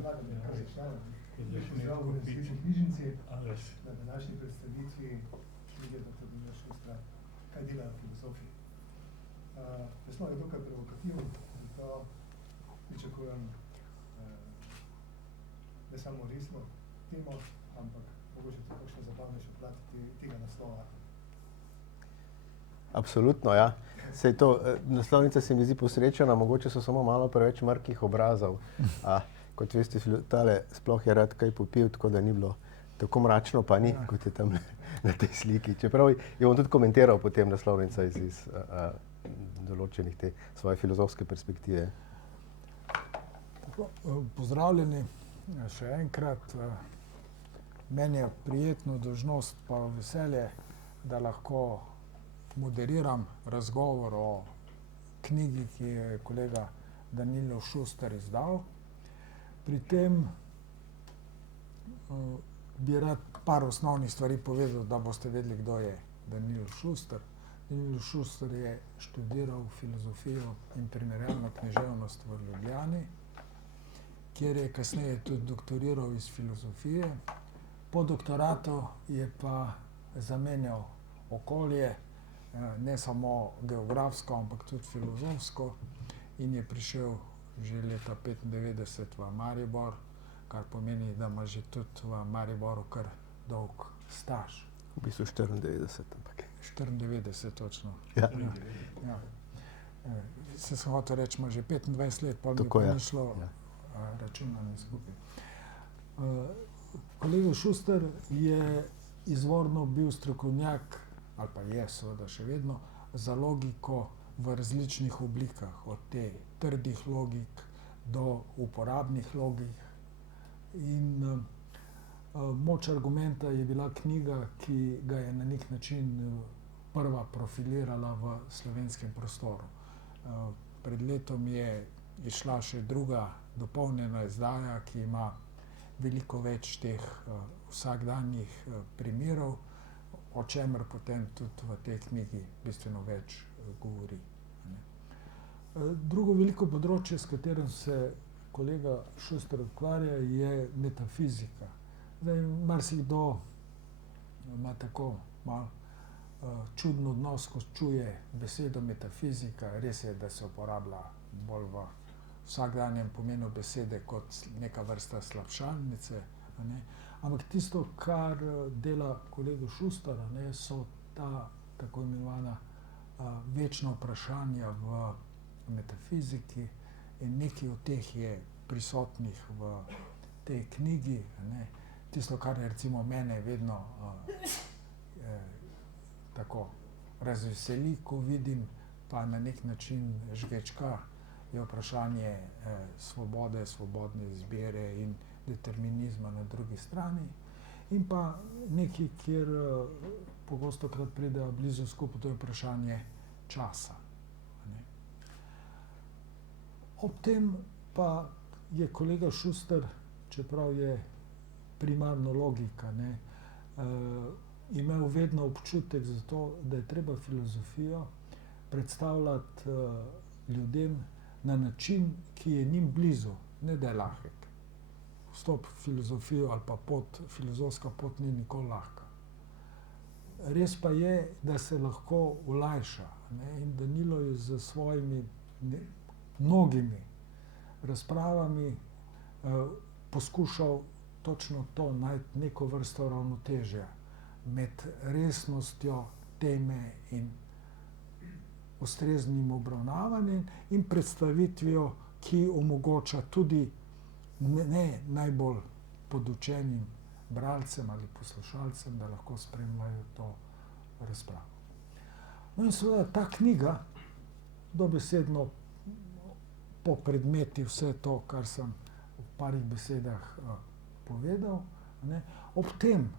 Pozdrav v Resnični knjižnici, na današnji predstavitvi knjige dr. Danila Šustra Kaj delajo filozofi. Naslov je dokaj provokativen, zato pričakujem ne samo resno temo, ampak mogoče tudi kakšno zabavnejšo plat tega naslova. Absolutno, ja. Saj to, naslovnica se mi zdi posrečena, mogoče so samo malo preveč mrkih obrazov. Kot veste, tale sploh je rad kaj popil, tako da ni bilo tako mračno, pa ni, kot je tam na tej sliki. Čeprav jo bom tudi komentiral potem naslovnica iz določenih te svoje filozofske perspektive. Pozdravljeni še enkrat. Meni je prijetno dolžnost pa veselje, da lahko moderiram razgovor o knjigi, ki je kolega Danilo Šuster izdal. Pri tem bi rad par osnovnih stvari povedal, da boste vedeli, kdo je Danilo Šuster. Danilo Šuster je študiral filozofijo in primerjalno književnost v Ljubljani, kjer je kasneje tudi doktoriral iz filozofije. Po doktoratu je pa zamenjal okolje, ne samo geografsko, ampak tudi filozofsko, in je prišel že leta 1995 v Maribor, kar pomeni, da ima že tudi v Mariboru kar dolg staž. V bistvu 94, ampak. 94, točno. Ja. Ja. Se sem hotel reči, ima že 25 let, pa mi Tako, pa ni šlo računanje skupaj. Kolega Šuster je izvorno bil strokovnjak, ali pa je seveda še vedno, za logiko v različnih oblikah, od te trdih logik do uporabnih logik. In Moč argumenta je bila knjiga, ki ga je na nek način prva profilirala v slovenskem prostoru. Pred letom je izšla še druga dopolnjena izdaja, ki ima veliko več teh vsakdanjih primerov, o čemer potem tudi v tej knjigi bistveno več govori. Drugo veliko področje, s katerim se kolega Šuster ukvarja, je metafizika. Zdaj, marsikdo ima tako malo čuden odnos, ko čuje besedo metafizika. Res je, da se uporablja bolj v vsakdanjem pomenu besede kot neka vrsta slabšalnice, ampak tisto, kar dela kolega Šuster, so ta tako imenovana večna vprašanja v metafiziki, in nekaj od teh je prisotnih v tej knjigi. Tisto, kar je recimo mene vedno tako razveseli, ko vidim, pa na nek način žgečka, je vprašanje svobode, svobodne izbire in determinizma na drugi strani. In pa nekaj, kjer pogostokrat pride blizu skupaj, to je vprašanje časa. Ob tem pa je kolega Šuster, čeprav je primarno logika, imel vedno občutek za to, da je treba filozofijo predstavljati ljudem na način, ki je njim blizu, ne da je lahek. Vstop v filozofijo ali pa filozofska pot ni nikoli lahka. Res pa je, da se lahko olajša, in Danilo je s svojimi mnogimi razpravami poskušal točno to najti, neko vrsto ravnotežja med resnostjo teme in ustreznim obravnavanjem in predstavitvijo, ki omogoča tudi ne najbolj podučenim bralcem ali poslušalcem, da lahko spremljajo to razpravo. No in seveda ta knjiga dobesedno popredmeti vse to, kar sem v parih besedah povedal. Ob tem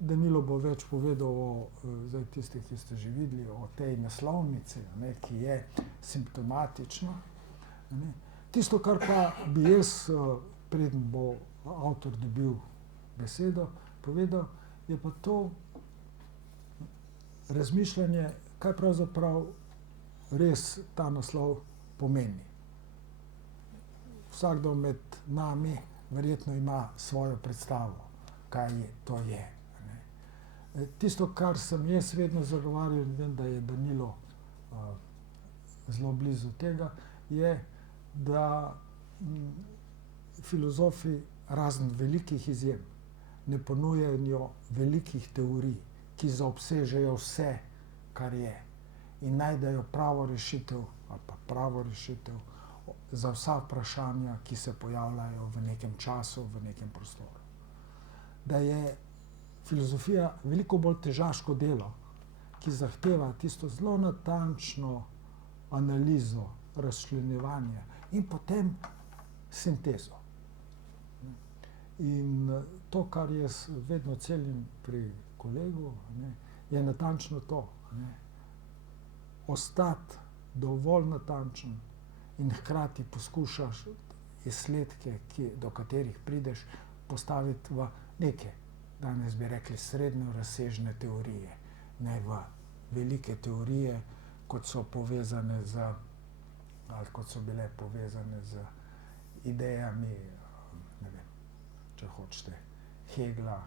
Danilo bo več povedal o, zdaj tisti, ki ste že videli, o tej naslovnici, ki je simptomatična. Tisto, kar pa bi jaz, preden bo avtor dobil besedo, povedal, je pa to razmišljanje, kaj pravzaprav res ta naslov pomeni. Vsakdo med nami verjetno ima svojo predstavo, kaj to je. Ne. Tisto, kar sem jaz vedno zagovarjal, in vem, da je Danilo zelo blizu tega, je, da filozofi razen velikih izjem ne ponujajo velikih teorij, ki zaobsežejo vse, kar je, in najdejo pravo rešitev ali pa pravo rešitev za vsa vprašanja, ki se pojavljajo v nekem času, v nekem prostoru. Da je filozofija veliko bolj težaško delo, ki zahteva tisto zelo natančno analizo, razčlenjevanje in potem sintezo. In to, kar jaz vedno celim pri kolegu, ne, je natančno to. Ne. Ostati dovolj natančen in hkrati poskušaš izsledke, do katerih prideš, postaviti v neke, danes bi rekli, srednjo razsežne teorije, ne v velike teorije, kot so povezane z, ali kot so bile povezane z idejami, ne vem, če hočete, Hegla,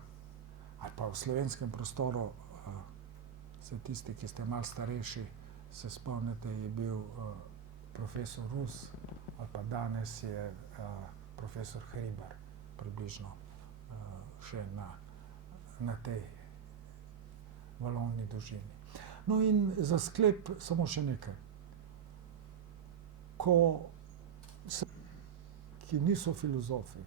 ali pa v slovenskem prostoru, se tisti, ki ste malo starejši, se spomnite, je bil profesor Rus, ali pa danes je profesor Hribar, približno še na tej valovni dolžini. No in za sklep samo še nekaj. Ki niso filozofi,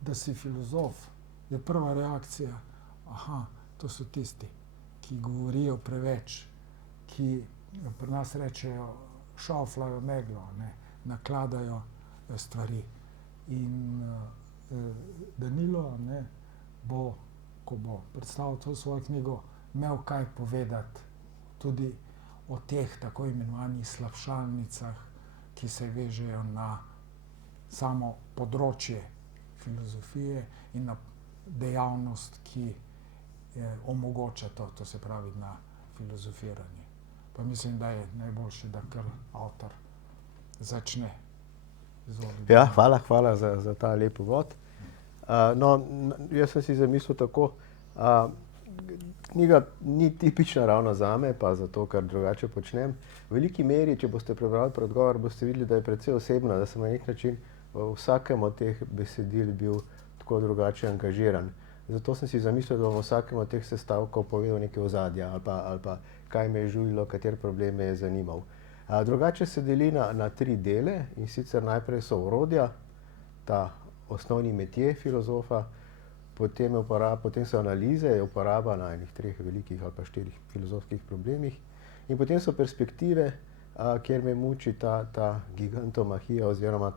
da si filozof, je prva reakcija, aha, to so tisti, ki govorijo preveč, ki pri nas rečejo, šauflajo meglo, ne, nakladajo stvari. In Danilo, ne, bo, ko bo predstavil to svojo knjigo, imel kaj povedati tudi o teh tako imenovanih slabšalnicah, ki se vežejo na samo področje filozofije in na dejavnost, ki omogoča to se pravi na filozofiranje. Pa mislim, da je najboljše, da kar avtor začne. Izvolite. Ja, hvala za ta lep uvod. No, jaz sem si zamislil tako, knjiga ni tipična ravno zame, pa zato, kar drugače počnem. V veliki meri, če boste prebrali predgovor, boste videli, da je precej osebna, da sem na nek način v vsakem od teh besedil bil tako drugače angažiran. Zato sem si zamislil, da bom v vsakem od teh sestavkov povedal nekaj ozadja ali pa kaj me je žulilo, kater problem me je zanimal. Drugače se deli na tri dele, in sicer najprej so orodja, ta osnovni metier filozofa, potem so analize, je uporaba na enih 3 velikih ali pa 4 filozofskih problemih, in potem so perspektive, kjer me muči ta gigantomahija oziroma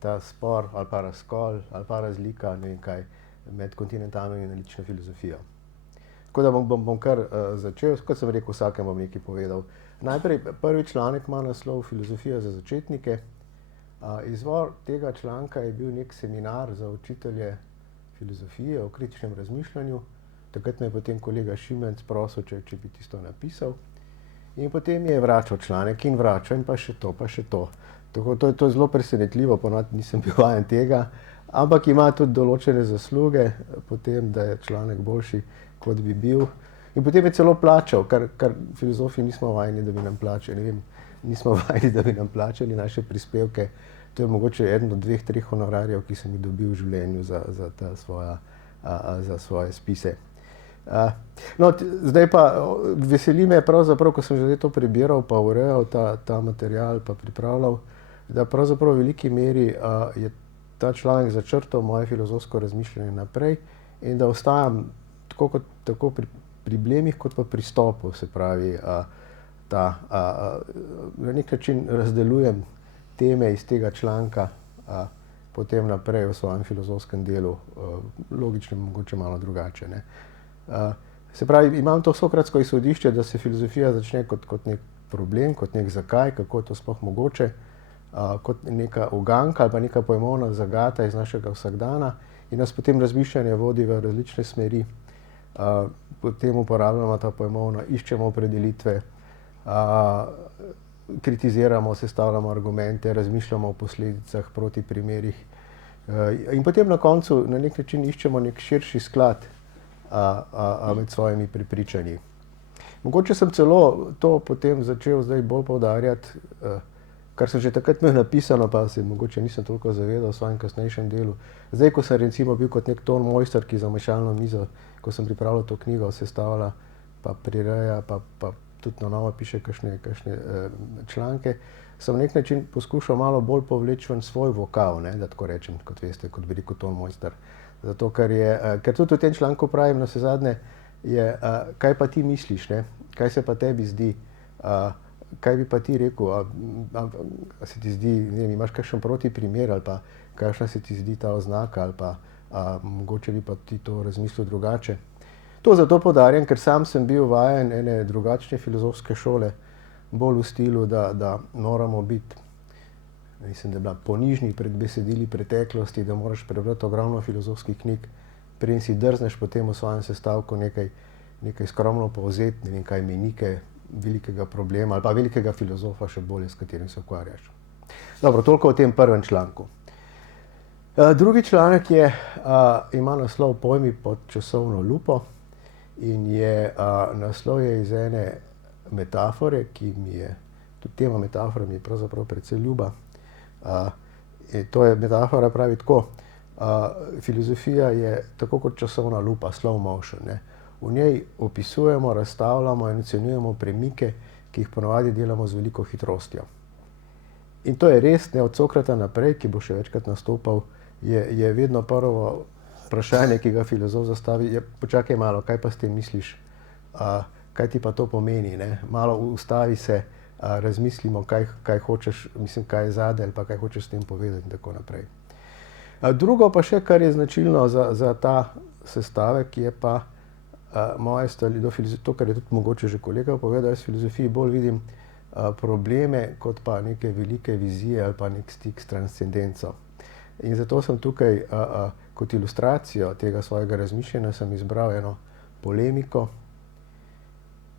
ta spor ali pa razkol ali pa razlika, ne vem kaj, med kontinentalno in analitično filozofijo. Tako da bom kar začel, kot sem rekel, vsakem bom nekaj povedal. Najprej prvi članek ima naslov Filozofija za začetnike. Izvor tega članka je bil nek seminar za učitelje filozofije o kritičnem razmišljanju. Takrat me je potem kolega Šimenc prosil, če bi tisto napisal. In potem je vračal članek in vračal in pa še to, pa še to. Tako, to je zelo presenetljivo, ponavadi nisem bil vajen tega, ampak ima tudi določene zasluge, potem, da je članek boljši, kot bi bil. In potem je celo plačal, kar filozofi nismo vajeni, da bi nam plačali. Ne vem, nismo vajeni, da bi nam plačali naše prispevke. To je mogoče eden od 2, 3 honorarjev, ki sem jih dobil v življenju za svoje spise. No, zdaj pa veseli me pravzaprav, ko sem že to prebiral, pa urejal ta material, pa pripravljal, da pravzaprav v veliki meri je ta članek začrtal moje filozofsko razmišljanje naprej in da ostajam tako pri problemih, kot pa pristopu, se pravi, na nek način razdelujem teme iz tega članka potem naprej v svojem filozofskem delu, logično mogoče malo drugače. Ne. Se pravi, imam to sokratsko izhodišče, da se filozofija začne kot nek problem, kot nek zakaj, kako je to sploh mogoče, kot neka uganka ali pa neka pojmovna zagata iz našega vsakdana in nas potem razmišljanje vodi v različne smeri. Potem uporabljamo ta pojmovna, iščemo opredelitve, kritiziramo, sestavljamo argumente, razmišljamo o posledicah, proti primerih, In potem na koncu na nek način iščemo nek širši sklad med svojimi prepričanji. Mogoče sem celo to potem začel zdaj bolj poudarjati, kar sem že takrat imel napisano, pa se mogoče nisem toliko zavedal v svojem kasnejšem delu. Zdaj, ko sem recimo bil kot nek ton mojster, ki za mešalno mizo, ko sem pripravljal to knjigo, sestavlja, pa prireja, pa tudi na novo piše kakšne članke, sem na nek način poskušal malo bolj povleči ven svoj vokal, ne, da tako rečem, kot veste, kot bi rekel ton mojster. Zato, ker tudi v tem članku pravim, navsezadnje je, kaj pa ti misliš, ne? Kaj se pa tebi zdi, kaj bi pa ti rekel, a se ti zdi, ne vem, imaš kakšen protiprimer ali pa kakšna se ti zdi ta oznaka ali pa mogoče bi pa ti to razmislil drugače. To zato poudarjam, ker sam sem bil vajen ene drugačne filozofske šole, bolj v stilu, da moramo biti, mislim, da je bila ponižni pred besedili preteklosti, da moraš prebrati ogromno filozofskih knjig, preden si drzneš potem v svojem sestavku nekaj skromno povzeti, ne vem kaj, menike velikega problema ali pa velikega filozofa, še bolje, s katerim se ukvarjaš. Dobro, toliko o tem prvem članku. Drugi članek ima naslov Pojmi pod časovno lupo in naslov je iz ene metafore, ki mi je, tudi tema metafora mi je pravzaprav precej ljuba. To je metafora, pravi tako, filozofija je tako kot časovna lupa, slow motion, ne. V njej opisujemo, razstavljamo in ocenjujemo premike, ki jih ponavadi delamo z veliko hitrostjo. In to je res, ne, od Sokrata naprej, ki bo še večkrat nastopal, je vedno prvo vprašanje, ki ga filozof zastavi, je počakaj malo, kaj pa s tem misliš, kaj ti pa to pomeni, ne? Malo ustavi se, razmislimo, kaj hočeš, mislim, kaj je zadaj ali pa kaj hočeš s tem povedati in tako naprej. Drugo pa še, kar je značilno za ta sestavek, je pa moje stališče do filozofije, to, kar je tudi mogoče že kolega povedal, jaz v filozofiji bolj vidim probleme kot pa neke velike vizije ali pa nek stik s transcendenco. In zato sem tukaj kot ilustracijo tega svojega razmišljanja sem izbral eno polemiko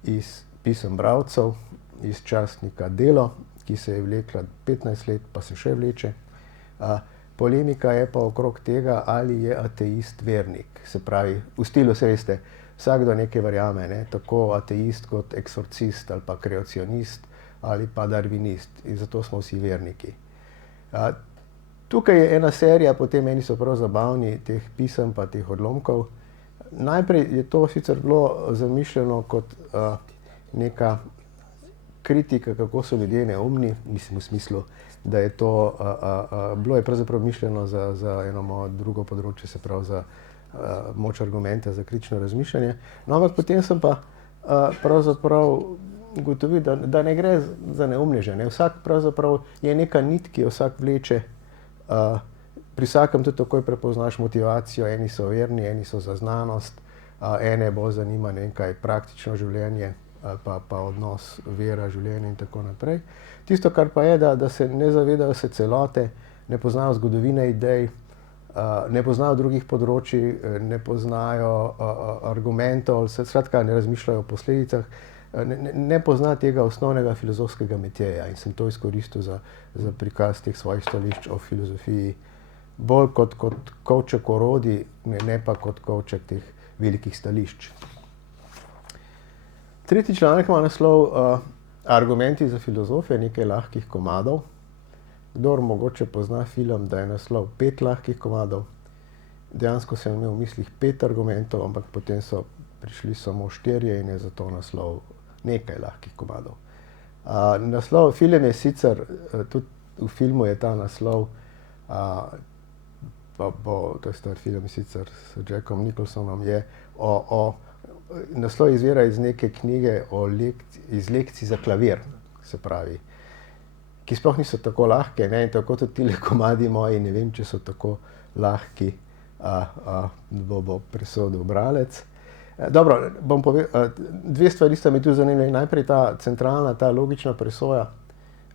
iz pisem bralcev, iz časnika Delo, ki se je vlekla 15 let, pa se še vleče. Polemika je pa okrog tega, ali je ateist vernik. Se pravi, v stilu, se veste, vsakdo nekaj verjame, ne? Tako ateist kot eksorcist ali pa kreacionist ali pa darvinist. In zato smo vsi verniki. Tukaj je ena serija, potem meni so prav zabavni, teh pisem pa teh odlomkov. Najprej je to sicer bilo zamišljeno kot neka kritika, kako so ljudje neumni, mislim v smislu, da je to, bilo je pravzaprav mišljeno za eno moje drugo področje, se pravi za moč argumenta, za kritično razmišljanje. No, ampak potem sem pa pravzaprav ugotovil, da ne gre za neumneže, ne. Vsak pravzaprav je neka nit, ki jo vsak vleče. Pri vsakem tudi takoj prepoznaš motivacijo, eni so verni, eni so za znanost, ene bolj zanima nekaj praktično življenje, pa odnos vera, življenja in tako naprej. Tisto, kar pa je, da se ne zavedajo se celote, ne poznajo zgodovine idej, ne poznajo drugih področij, ne poznajo argumentov, skratka ne razmišljajo o posledicah, ne pozna tega osnovnega filozofskega metjeja in sem to izkoristil za prikaz teh svojih stališč o filozofiji, bolj kot kovček orodij, ne pa kot kovček teh velikih stališč. Tretji članek ima naslov Argumenti za filozofe, nekaj lahkih komadov. Kdor mogoče pozna film, da je naslov 5 lahkih komadov. Dejansko sem imel v mislih 5 argumentov, ampak potem so prišli samo 4 in je zato naslov nekaj lahkih komadov. Naslov, film je sicer, tudi v filmu je ta naslov, to je star film sicer s Jackom Nicholsonom, je naslov izvira iz neke knjige iz lekcij za klavir, se pravi, ki sploh niso tako lahke, ne, in tako tudi tile komadi moji, ne vem, če so tako lahki, bo presodil bralec. Dobro, bom povedal, dve stvari sta mi tu zanimivi. Najprej ta centralna, ta logična presoja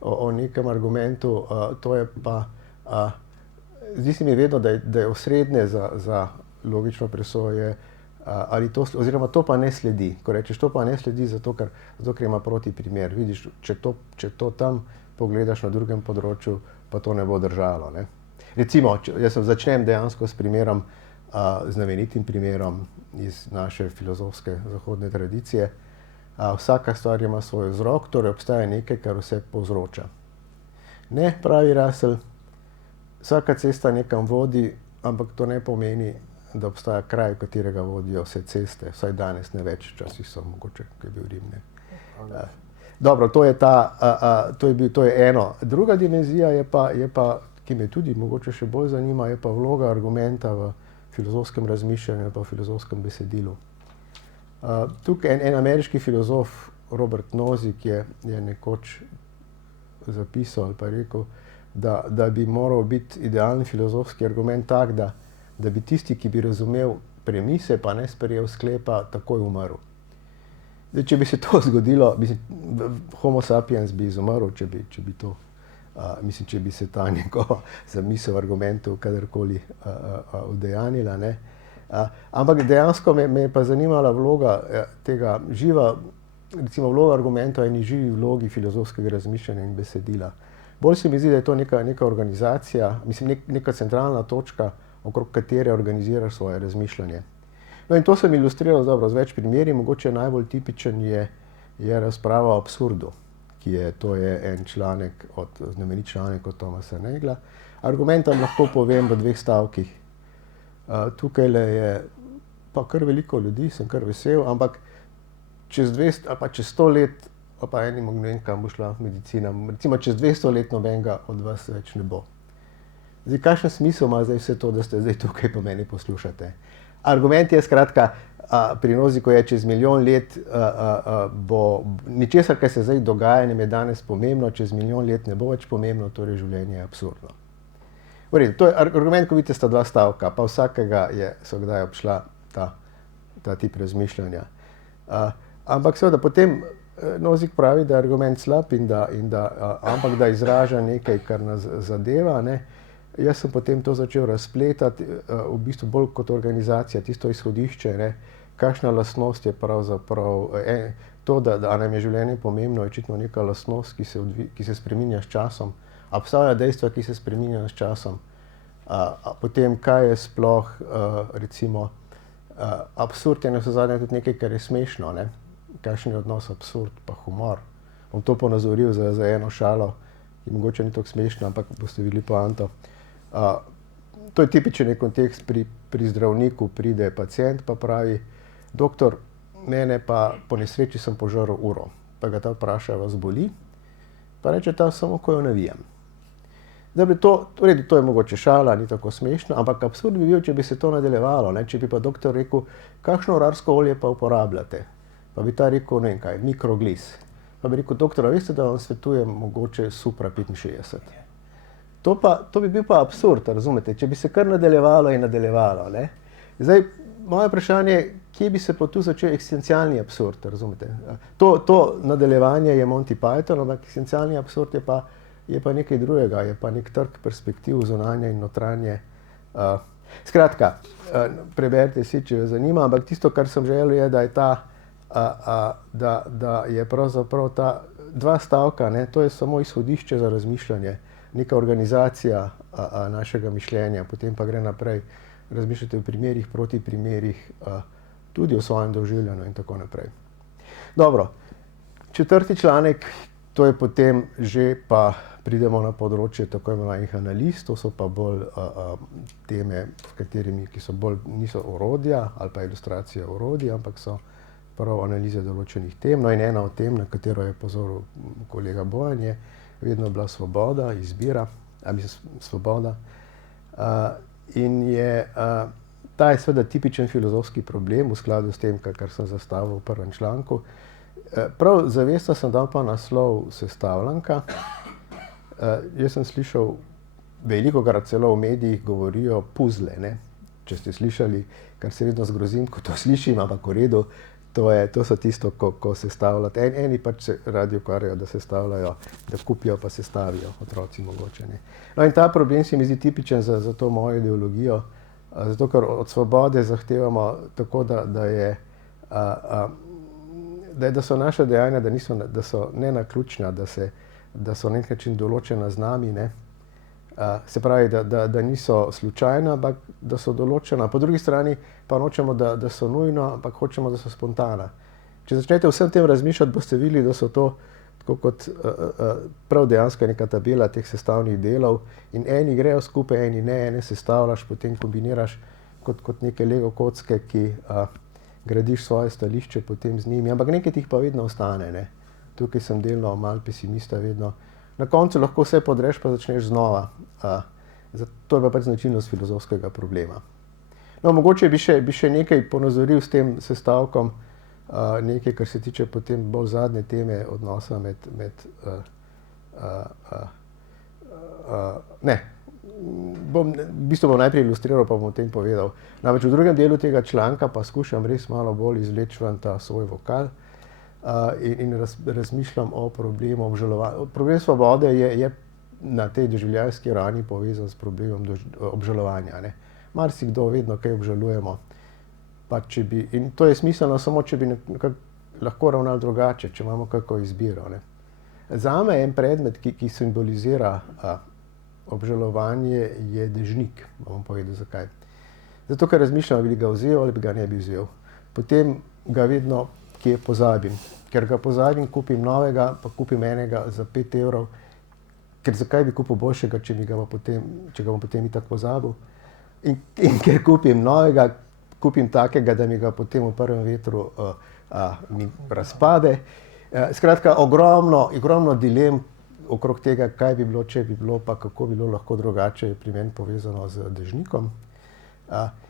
o nekem argumentu, to je pa, zdi se mi vedno, da je osrednje za logično presojo, oziroma to pa ne sledi. Ko rečeš, to pa ne sledi, zato ker ima protiprimer. Vidiš, če to tam pogledaš na drugem področju, pa to ne bo držalo, ne. Recimo, jaz začnem dejansko s primerom, znamenitim primerom iz naše filozofske zahodne tradicije. Vsaka stvar ima svoj vzrok, torej obstaja nekaj, kar vse povzroča. Ne, pravi Russell, vsaka cesta nekam vodi, ampak to ne pomeni, da obstaja kraj, v katerega vodijo vse ceste. Vsaj danes ne več, včasih so mogoče, ko je bil Rim. Dobro, to je eno. Druga dimenzija je pa, ki me tudi mogoče še bolj zanima, je pa vloga argumenta v filozofskem razmišljanju, pa v filozofskem besedilu. Tukaj en ameriški filozof, Robert Nozick, je nekoč zapisal ali pa rekel, da bi moral biti idealni filozofski argument tak, da bi tisti, ki bi razumel premise, pa ne sprejel sklepa, takoj umrl. Zdaj, če bi se to zgodilo, Homo sapiens bi izumrl, če bi se ta njegova zamisel argumentov kadarkoli udejanila, ne. Ampak dejansko me je pa zanimala vloga tega recimo vloga argumentov eni živi vlogi filozofskega razmišljanja in besedila. Bolj se mi zdi, da je to neka organizacija, neka centralna točka, okrog katere organiziraš svoje razmišljanje. No in to sem ilustriral z več primeri, mogoče najbolj tipičen je razprava o absurdu, to je en članek, znamenit članek od Thomasa Nagla. Argument lahko povem v 2 stavkih. Tukajle je pa kar veliko ljudi, sem kar vesel, ampak čez 200 ali pa čez 100 let, pa enim ne vem, kam bo šla medicina, recimo čez 200 let nobenega od vas več ne bo. Zdaj, kakšen smisel ima zdaj vse to, da ste zdaj tukaj pa meni poslušate? Argument je skratka, pri Nozicku je čez milijon let ničesar, kar se zdaj dogaja, nam je danes pomembno, čez milijon let ne bo več pomembno, torej življenje je absurdno. V redu, to je argument, ko vidite, sta 2 stavka, pa vsakega so kdaj obšla ta tip razmišljanja. Ampak seveda potem Nozick pravi, da je argument slab ampak da izraža nekaj, kar nas zadeva, ne. Jaz sem potem to začel razpletati, v bistvu bolj kot organizacija, tisto izhodišče, ne, kakšna lastnost je pravzaprav, to, da nam je življenje pomembno, je očitno neka lastnost, ki se spreminja s časom. Obstajajo dejstva, ki se spreminjajo s časom. Potem, kaj je sploh, recimo, absurd je navsezadnje tudi nekaj, kar je smešno, ne. Kakšen je odnos absurd pa humor. Bom to ponazoril za eno šalo, ki mogoče ni tako smešna, ampak boste videli poanto. To je tipičen kontekst, pri zdravniku pride pacient pa pravi, doktor, mene pa po nesreči sem požrl uro. Pa ga ta vpraša, vas boli? Pa reče ta, samo ko jo navijam. To je mogoče šala, ni tako smešno, ampak absurd bi bil, če bi se to nadaljevalo, ne? Če bi pa doktor rekel, kakšno orarsko olje pa uporabljate? Pa bi ta rekel, ne vem kaj, mikroglis. Pa bi rekel, doktor, veste, da vam svetujem mogoče Supra 65. To bi bil pa absurd, razumete, če bi se kar nadaljevalo in nadaljevalo, ne. Zdaj, moje vprašanje, kje bi se pa tu začel eksistencialni absurd, razumete. To nadaljevanje je Monty Python, ampak eksistencialni absurd je pa nekaj drugega, je pa nek trk perspektiv, zunanje in notranje. Skratka, preberite si, če vas zanima, ampak tisto, kar sem želel, je, da je da je pravzaprav ta 2 stavka, ne, to je samo izhodišče za razmišljanje, neka organizacija našega mišljenja, potem pa gre naprej, razmišljate o primerih, proti primerih, tudi o svojem doživljanju in tako naprej. Dobro, 4. članek, to je potem že pa pridemo na področje tako imenovanih analiz, to so pa bolj teme, niso orodja ali pa ilustracija orodja, ampak so prav analize določenih tem. No in ena od tem, na katero je pozoril kolega Bojan, je vedno bila svoboda, izbira, svoboda. In ta je seveda tipičen filozofski problem v skladu s tem, kar sem zastavil v 1. članku. Prav zavestno sem dal pa naslov sestavljanka. Jaz sem slišal, velikokrat celo v medijih govorijo puzle, ne. Če ste slišali, kar se vedno zgrozim, ko to slišim, ampak v redu, to so tisto, ko sestavljate. Eni pač se radi ukvarjajo, da sestavljajo, da kupijo pa sestavijo, otroci mogoče, ne. No in ta problem se mi zdi tipičen za to mojo ideologijo, zato ker od svobode zahtevamo tako, da so naša dejanja, da so nenaključna, da so na nek način določena z nami, ne. Se pravi, da niso slučajna, ampak da so določena. Po drugi strani pa nočemo, da so nujno, ampak hočemo, da so spontana. Če začnete vsem tem razmišljati, boste videli, da so to tako kot prav dejansko neka tabela teh sestavnih delov in eni grejo skupaj, eni ne, ene sestavljaš, potem kombiniraš kot neke Lego kocke, ki gradiš svoje stališče potem z njimi, ampak nekaj tih pa vedno ostane, ne. Tukaj sem delno malo pesimista vedno. Na koncu lahko vse podreš, pa začneš znova. To je pa pač značilnost filozofskega problema. No, mogoče bi še nekaj ponazoril s tem sestavkom, nekaj, kar se tiče potem bolj zadnje teme odnosa v bistvu bom najprej ilustriral, pa bom o tem povedal. Namreč v drugem delu tega članka pa skušam res malo bolj izvleči ven ta svoj vokal in razmišljam o problemu obžalovanja. Problem svobode je na tej doživljajski ravni povezan s problemom obžalovanja, ne. Marsikdo vedno kaj obžalujemo. Pa in to je smiselno samo, če bi lahko ravnali drugače, če imamo kako izbiro, ne. Zame en predmet, ki simbolizira obžalovanje, je dežnik. Bom povedal, zakaj. Zato, ker razmišljam, ali bi ga vzel ali bi ga ne bi vzel. Potem ga vedno kje pozabim. Ker ga pozabim, kupim novega, pa kupim enega za 5 evrov. Ker zakaj bi kupil boljšega, če ga bom potem itak pozabil. In ker kupim novega, kupim takega, da mi ga potem v prvem vetru mi razpade. Skratka, ogromno dilem okrog tega, kaj bi bilo, če bi bilo, pa kako bi bilo lahko drugače, je pri meni povezano z dežnikom.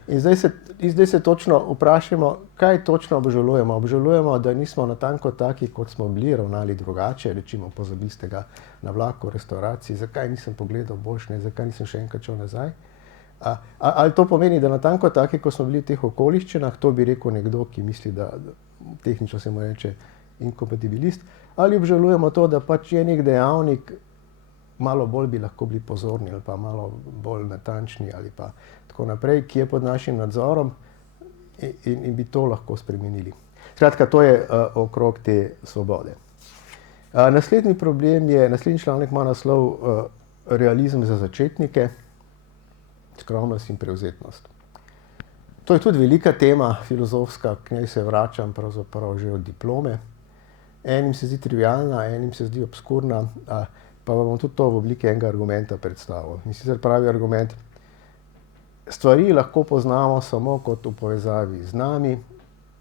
In zdaj se točno vprašamo, kaj točno obžalujemo. Obžalujemo, da nismo natanko taki, kot smo bili, ravnali drugače, recimo pozabili ste ga na vlaku, v restavraciji, zakaj nisem pogledal boljše, zakaj nisem še enkrat šel nazaj. Ali to pomeni, da natanko taki, kot smo bili v teh okoliščinah, to bi rekel nekdo, ki misli, da tehnično se mu reče inkompatibilist, ali obžalujemo to, da pač je nek dejavnik, malo bolj bi lahko bili pozorni ali pa malo bolj natančni ali pa tako naprej, ki je pod našim nadzorom in bi to lahko spremenili. Skratka, to je okrog te svobode. Naslednji članek ima naslov Realizem za začetnike, skromnost in prevzetnost. To je tudi velika tema filozofska, k njej se vračam pravzaprav že od diplome. Enim se zdi trivialna, enim se zdi obskurna, pa bom tudi to v obliki enega argumenta predstavil. In sicer pravi argument, stvari lahko poznamo samo kot v povezavi z nami,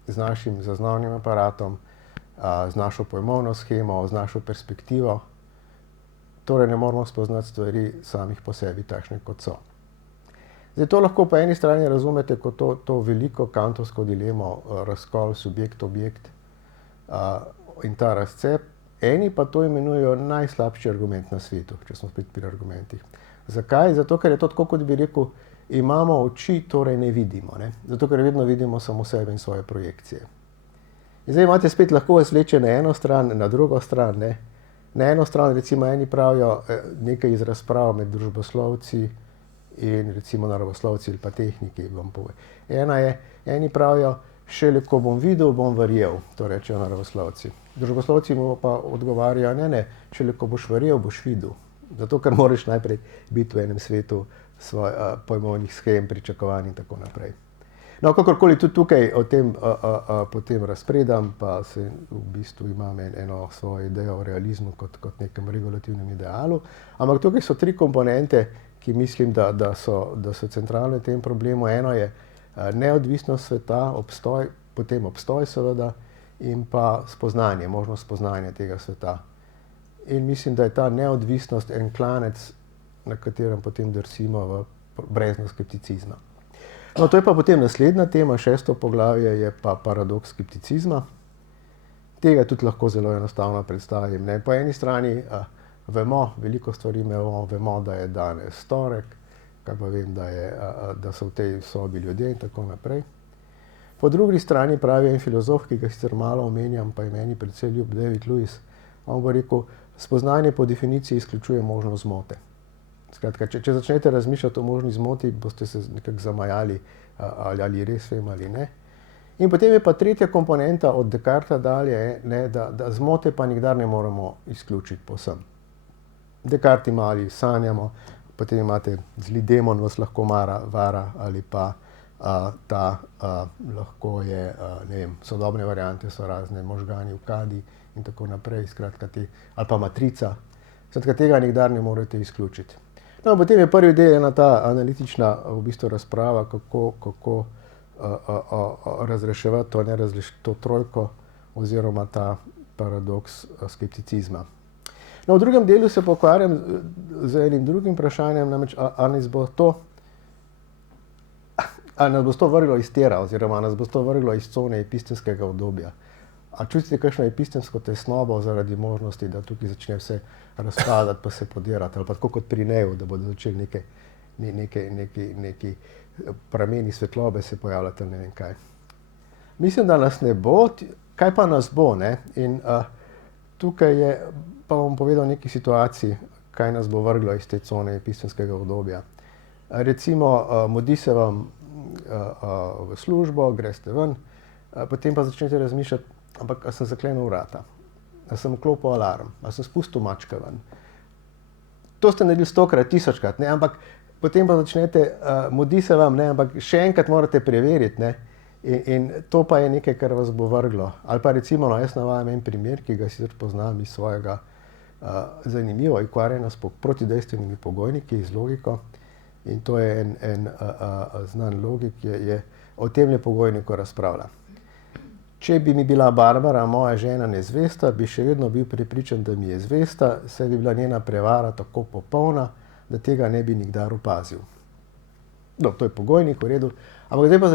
z našim zaznavnim aparatom, z našo pojmovno shemo, z našo perspektivo. Torej ne moramo spoznati stvari samih po sebi takšne, kot so. Zdaj, to lahko po eni strani razumete kot to veliko kantovsko dilemo, razkol subjekt-objekt in ta razcep. Eni pa to imenujejo najslabši argument na svetu, če smo spet pri argumentih. Zakaj? Zato, ker je to tako, kot bi rekel, imamo oči, torej ne vidimo, ne? Zato, ker vedno vidimo samo sebe in svoje projekcije. In zdaj imate spet lahko vas vleče na eno stran, na drugo stran, ne? Na eno stran recimo eni pravijo nekaj iz razprav med družboslovci in recimo naravoslovci ali pa tehniki, bom povedal. Eni pravijo, šele ko bom videl, bom verjel, to rečejo naravoslovci. Družboslovci mu pa odgovarjajo, ne, šele ko boš verjel, boš videl. Zato, ker moraš najprej biti v enem svetu pojmovnih shem, pričakovanj in tako naprej. No, kakorkoli tudi tukaj o tem potem razpredam, pa se v bistvu imam eno svojo idejo o realizmu kot nekem regulativnem idealu. Ampak tukaj so 3 komponente, ki mislim, da so centralne v tem problemu. Eno je neodvisnost sveta, potem obstoj seveda in pa spoznanje, možnost spoznanja tega sveta. In mislim, da je ta neodvisnost en klanec, na katerem potem drsimo v brezno skepticizma. No, to je pa potem naslednja tema, 6. poglavje je pa paradoks skepticizma. Tega tudi lahko zelo enostavno predstavim, ne. Po eni strani veliko stvari vemo, da je danes torek, kaj pa vem, da so v tej sobi ljudje in tako naprej. Po drugi strani pravi en filozof, ki ga sicer malo omenjam, pa je meni predvsej ljub, David Lewis, on bo rekel, spoznanje po definiciji izključuje možnost zmote. Skratka, če začnete razmišljati o možni zmoti, boste se nekako zamajali, ali res vem ali ne. In potem je pa tretja komponenta od Descartesa dalje, ne, da zmote pa nikdar ne moremo izključiti povsem. Descartes ima ali sanjamo, potem imate zli demon, vas lahko vara ali pa lahko je, ne vem, sodobne variante so razne možgani v kadi in tako naprej, skratka ali pa matrica. Skratka, tega nikdar ne morete izključiti. No, potem je prvi del ena ta analitična v bistvu razprava, kako razreševati to trojko oziroma ta paradoks skepticizma. No, v drugem delu se pokvarjam z enim drugim vprašanjem, namreč ali nas bo to vrglo iz tira oziroma nas bo to vrglo iz cone epistemskega obdobja. A čutite kakšno epistemsko tesnobo zaradi možnosti, da tukaj začne vse razpadati pa se podirati, ali pa tako kot pri Neju, da bodo začeli neki prameni svetlobe se pojavljati, ne vem kaj. Mislim, da nas ne bo, kaj pa nas bo, ne? In tukaj je, pa bom povedal neki situaciji, kaj nas bo vrglo iz te cone epistemskega obdobja. Recimo, mudi se vam v službo, greste ven, potem pa začnete razmišljati, ampak a sem zaklenil vrata, a sem vklopil alarm, a sem spustil mačka ven. To ste naredili 100krat, 1000krat, ne, ampak potem pa začnete, mudi se vam, ne, ampak še enkrat morate preveriti, ne, in to pa je nekaj, kar vas bo vrglo. Ali pa recimo, no, jaz navajam en primer, ki ga sicer poznam iz svojega zanimivo ukvarjanja s protidejstvenimi pogojniki, z logiko, in to je en znan logik, je o temle pogojniku razpravlja. Če bi mi bila Barbara, moja žena, nezvesta, bi še vedno bil prepričan, da mi je zvesta, saj bi bila njena prevara tako popolna, da tega ne bi nikdar opazil. No, to je pogojnik, v redu. Ampak zdaj pa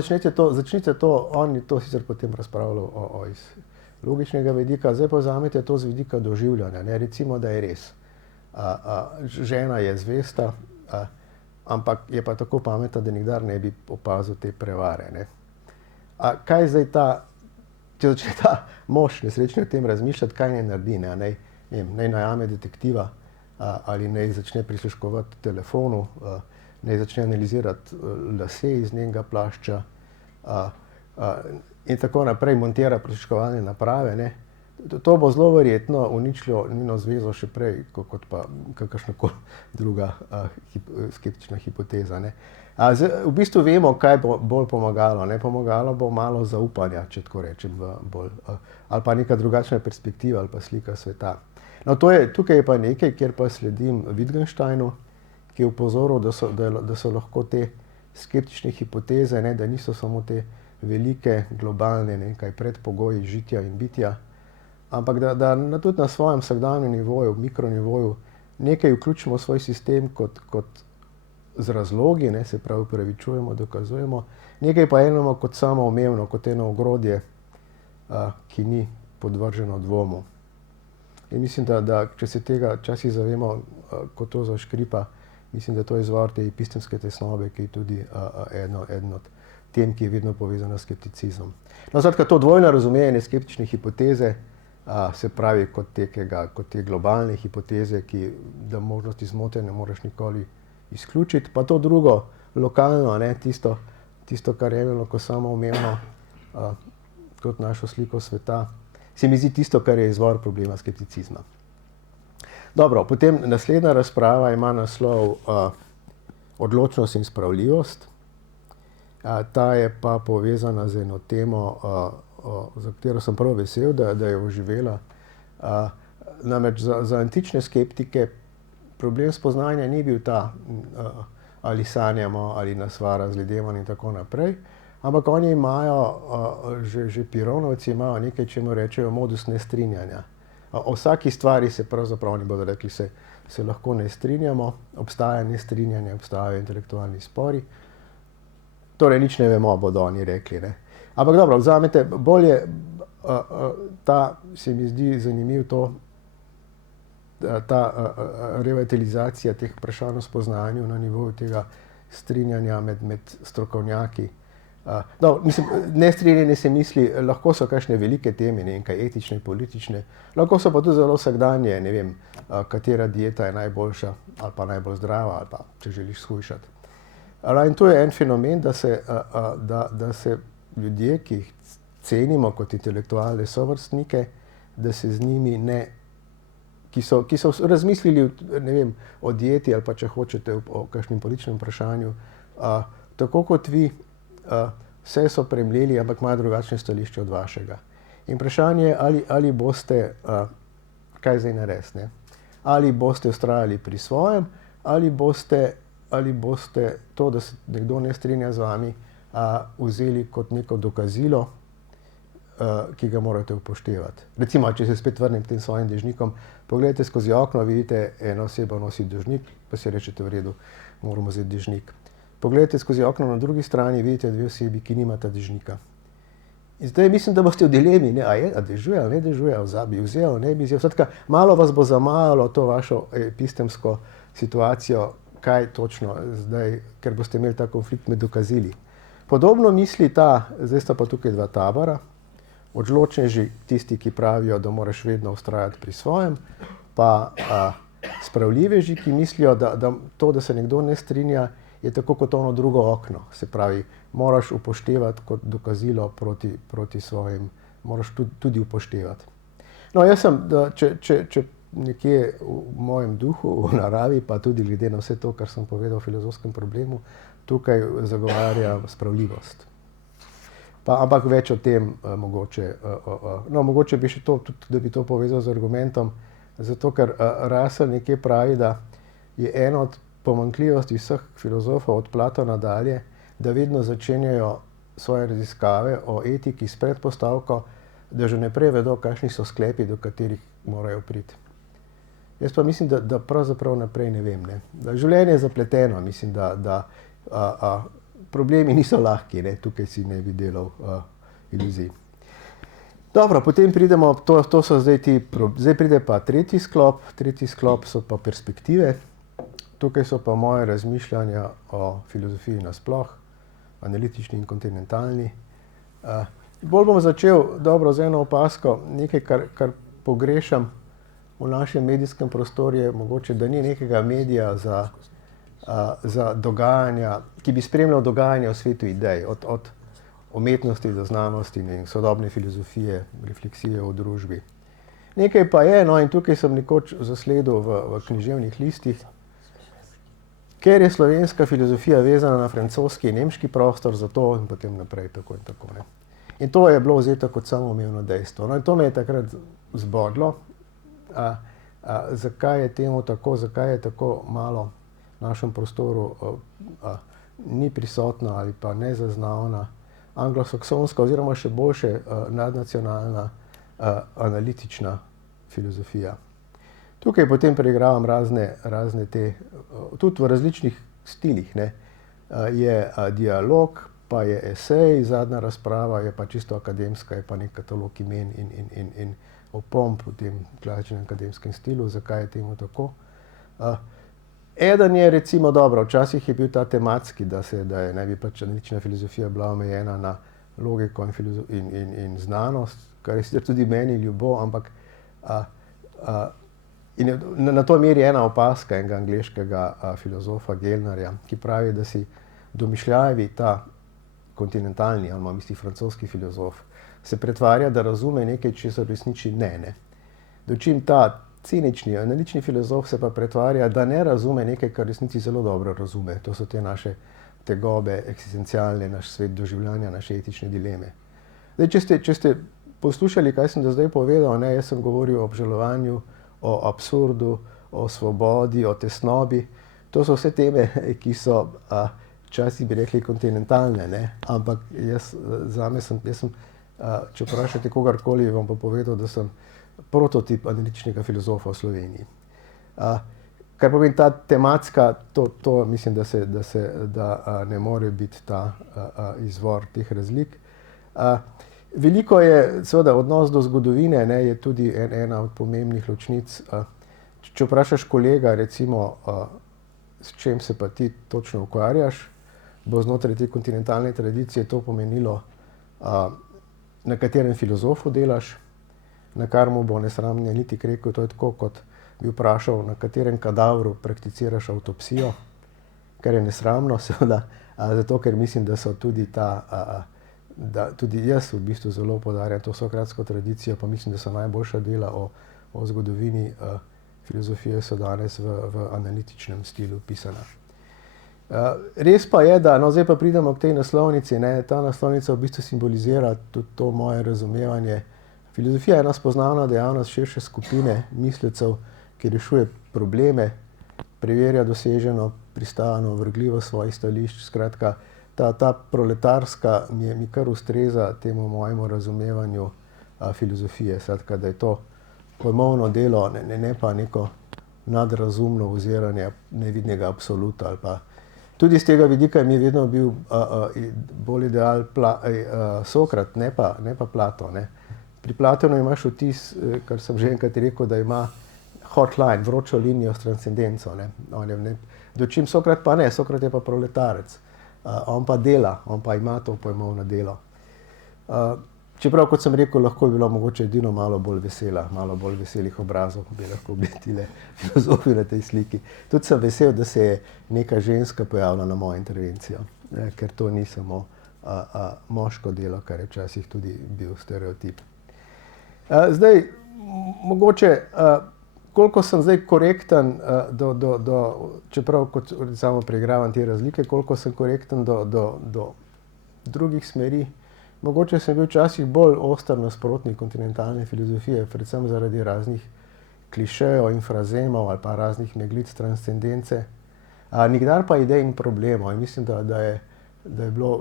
začnite to, on je to sicer potem razpravljal iz logičnega vidika, zdaj pa vzamete to z vidika doživljanja, ne, recimo, da je res. Žena je zvesta, ampak je pa tako pametna, da nikdar ne bi opazil te prevare, ne. Kaj zdaj če začne ta mož nesrečni o tem razmišljati, kaj naj naredi, ne, naj najame detektiva ali naj začne prisluškovati telefonu, naj začne analizirati lase iz njenega plašča in tako naprej, montira prisluškovalne naprave, ne. To bo zelo verjetno uničilo njeno zvezo še prej, kot pa kakršnakoli druga skeptična hipoteza, ne. V bistvu vemo, kaj bo bolj pomagalo, ne. Pomagalo bo malo zaupanja, če tako rečem, bolj, ali pa neka drugačna perspektiva ali pa slika sveta. No, tukaj je pa nekaj, kjer pa sledim Wittgensteinu, ki je opozoril, da so lahko te skeptične hipoteze, ne, da niso samo te velike, globalne, nekaj predpogoji žitja in bitja, ampak da tudi na svojem vsakdanjem nivoju, mikronivoju, nekaj vključimo v svoj sistem kot z razlogi, ne, se pravi upravičujemo, dokazujemo, nekaj pa imamo kot samoumevno, kot eno ogrodje, ki ni podvrženo dvomu. In mislim, da če se tega včasih zavemo, ko to zaškripa, mislim, da to je izvor te epistemske tesnobe, ki je tudi eden od tem, ki je vedno povezana s skepticizmom. No, skratka, to dvojno razumevanje skeptične hipoteze, se pravi kot te globalne hipoteze, da možnosti zmote ne moreš nikoli izključiti, pa to drugo, lokalno, ne, tisto, kar je lahko samoumevno, kot našo sliko sveta, se mi zdi tisto, kar je izvor problema skepticizma. Dobro, potem naslednja razprava ima naslov Odločnost in spravljivost. Ta je pa povezana z eno temo, za katero sem prav vesel, da je oživela. Namreč za antične skeptike problem spoznanja ni bil ta, ali sanjamo, ali nas vara zledevanje in tako naprej, ampak oni imajo, že Pironovci imajo nekaj, čemu rečejo modus nestrinjanja. O vsaki stvari se pravzaprav oni bodo rekli, se lahko ne strinjamo, obstaja nestrinjanje, obstajajo intelektualni spori. Torej, nič ne vemo, bodo oni rekli, ne. Ampak dobro, vzamete, bolje, se mi zdi zanimiv ta revitalizacija teh vprašanj o spoznanju na nivoju tega strinjanja med strokovnjaki. Mislim, nestrinjanje se misli, lahko so kakšne velike teme, ne vem kaj, etične, politične, lahko so pa tudi zelo vsakdanje, ne vem, katera dieta je najboljša ali pa najbolj zdrava ali pa, če želiš shujšati. In to je en fenomen, da se ljudje, ki jih cenimo kot intelektualne sovrstnike, da se z njimi ne ki so razmislili, ne vem, o dieti ali pa če hočete o kakšnem političnem vprašanju, tako kot vi, vse so premleli, ampak imajo drugačne stališče od vašega. In vprašanje je, ali boste, kaj zdaj narediti, ne? Ali boste vztrajali pri svojem, ali boste to, da se nekdo ne strinja z vami, vzeli kot neko dokazilo, ki ga morate upoštevati. Recimo, če se spet vrnem k tem svojim dežnikom, pogledajte skozi okno, vidite eno osebo nosi dežnik, pa si rečete, v redu, moramo vzeti dežnik. Pogledajte skozi okno na drugi strani, vidite dve osebi, ki nimata dežnika. In zdaj mislim, da boste v dilemi, ne, a dežuje ali ne dežuje, bi vzel, ne bi vzel. Skratka, malo vas bo zamajalo to vašo epistemsko situacijo, kaj točno zdaj, ker boste imeli ta konflikt med dokazili. Podobno misli zdaj sta pa tukaj dva tabora, odločneži, tisti, ki pravijo, da moraš vedno vztrajati pri svojem, pa spravljiveži, ki mislijo, da to, da se nekdo ne strinja, je tako kot ono drugo okno. Se pravi, moraš upoštevati kot dokazilo proti svojim, moraš tudi upoštevati. No, jaz sem, če nekje v mojem duhu, v naravi, pa tudi glede na vse to, kar sem povedal o filozofskem problemu, tukaj zagovarjam spravljivost. Ampak več o tem mogoče. Mogoče bi še to, tudi, da bi to povezal z argumentom, zato ker Russell nekje pravi, da je ena od pomanjkljivosti vseh filozofov od Platona dalje, da vedno začenjajo svoje raziskave o etiki s predpostavko, da že naprej vedo, kakšni so sklepi, do katerih morajo priti. Jaz pa mislim, da pravzaprav naprej ne vem. Ne? Da življenje je zapleteno, mislim, da problemi niso lahki, ne? Tukaj si ne bi delal iluzij. Dobro, potem pridemo, to so zdaj pride pa tretji sklop so pa perspektive. Tukaj so pa moje razmišljanja o filozofiji nasploh, analitični in kontinentalni. Bolj bom začel z eno opasko, nekaj, kar pogrešam v našem medijskem prostoru, je mogoče, da ni nekega medija za dogajanja, ki bi spremljal dogajanja v svetu idej, od umetnosti do znanosti in sodobne filozofije, refleksije o družbi. Nekaj pa je, in tukaj sem nekoč zasledil v književnih listih, ker je slovenska filozofija vezana na francoski in nemški prostor, zato in potem naprej, tako in tako. Ne. In to je bilo vzeto kot samoumevno dejstvo. In to me je takrat zbodlo, zakaj je temu tako, zakaj je tako malo v našem prostoru ni prisotna ali pa nezaznavna anglosaksonska oziroma še boljše nadnacionalna analitična filozofija. Tukaj potem preigravam razne te, tudi v različnih stilih, ne. Je dialog, pa je esej, zadnja razprava je pa čisto akademska, je pa nek katalog imen in opomb v tem klasičnem akademskem stilu, zakaj je temu tako. Eden je recimo dobro, včasih je bil ta tematski, da ne bi pač analitična filozofija bila omejena na logiko in znanost, kar je sicer tudi meni ljubo, ampak in na to meri ena opaska enega angleškega filozofa Gellnerja, ki pravi, da si domišljajevi ta kontinentalni, ali mislim francoski filozof, se pretvarja, da razume nekaj, česar v resnici ne. Dočim ta cinični, analitični filozof se pa pretvarja, da ne razume nekaj, kar v resnici zelo dobro razume. To so te naše tegobe, eksistencialne, naš svet doživljanja, naše etične dileme. Zdaj, če ste poslušali, kaj sem do zdaj povedal, ne, jaz sem govoril o obžalovanju, o absurdu, o svobodi, o tesnobi. To so vse teme, ki so včasih bi rekli kontinentalne, ne? Ampak zame sem, če vprašate kogarkoli, vam pa povedal, da sem prototip analitičnega filozofa v Sloveniji. Kar pomeni ta tematska, to mislim, da ne more biti ta izvor teh razlik. Veliko je, seveda, odnos do zgodovine, ne, je tudi ena od pomembnih ločnic. Če vprašaš kolega, recimo, s čem se pa ti točno ukvarjaš, bo znotraj te kontinentalne tradicije to pomenilo, na katerem filozofu delaš, na kar mu bo nesramni analitik rekel, to je tako, kot bi vprašal, na katerem kadavru prakticiraš avtopsijo, kar je nesramno, seveda, zato ker mislim, da so tudi da tudi jaz v bistvu zelo poudarjam to sokratsko tradicijo, pa mislim, da so najboljša dela o zgodovini filozofije so danes v analitičnem stilu pisana. Res pa je, da, no zdaj pa pridemo k tej naslovnici, ne, ta naslovnica v bistvu simbolizira tudi to moje razumevanje. Filozofija je ena spoznavna dejavnost širše skupine mislecev, ki rešuje probleme, preverja doseženo, pristajano, vrgljivo svojih stališč. Skratka, ta proletarska mi kar ustreza temu mojemu razumevanju filozofije. Skratka, da je to pojmovno delo, ne pa neko nadrazumno oziranje nevidnega absoluta. Ali pa. Tudi z tega vidika mi je vedno bil bolj ideal Sokrat, ne pa Platon. Ne. Pri Platonu imaš vtis, kar sem že enkrat rekel, da ima hotline, vročo linijo s transcendenco. Dočim Sokrat pa ne, Sokrat je pa proletarec. On pa dela, on pa ima to pojmovno delo. Čeprav, kot sem rekel, lahko je bilo mogoče edino malo bolj vesela, malo bolj veselih obrazov, bi lahko bili filozofi na tej sliki. Tudi sem vesel, da se je neka ženska pojavila na mojo intervencijo, ker to ni samo moško delo, kar je včasih tudi bil stereotip. Zdaj, mogoče, koliko sem zdaj korekten, čeprav kot samo preigravam te razlike, koliko sem korekten do drugih smeri. Mogoče sem bil včasih bolj oster nasprotnik kontinentalne filozofije, predvsem zaradi raznih klišejev in frazemov ali pa raznih meglic transcendence. Nikdar pa idej in problemov. In mislim, da je bilo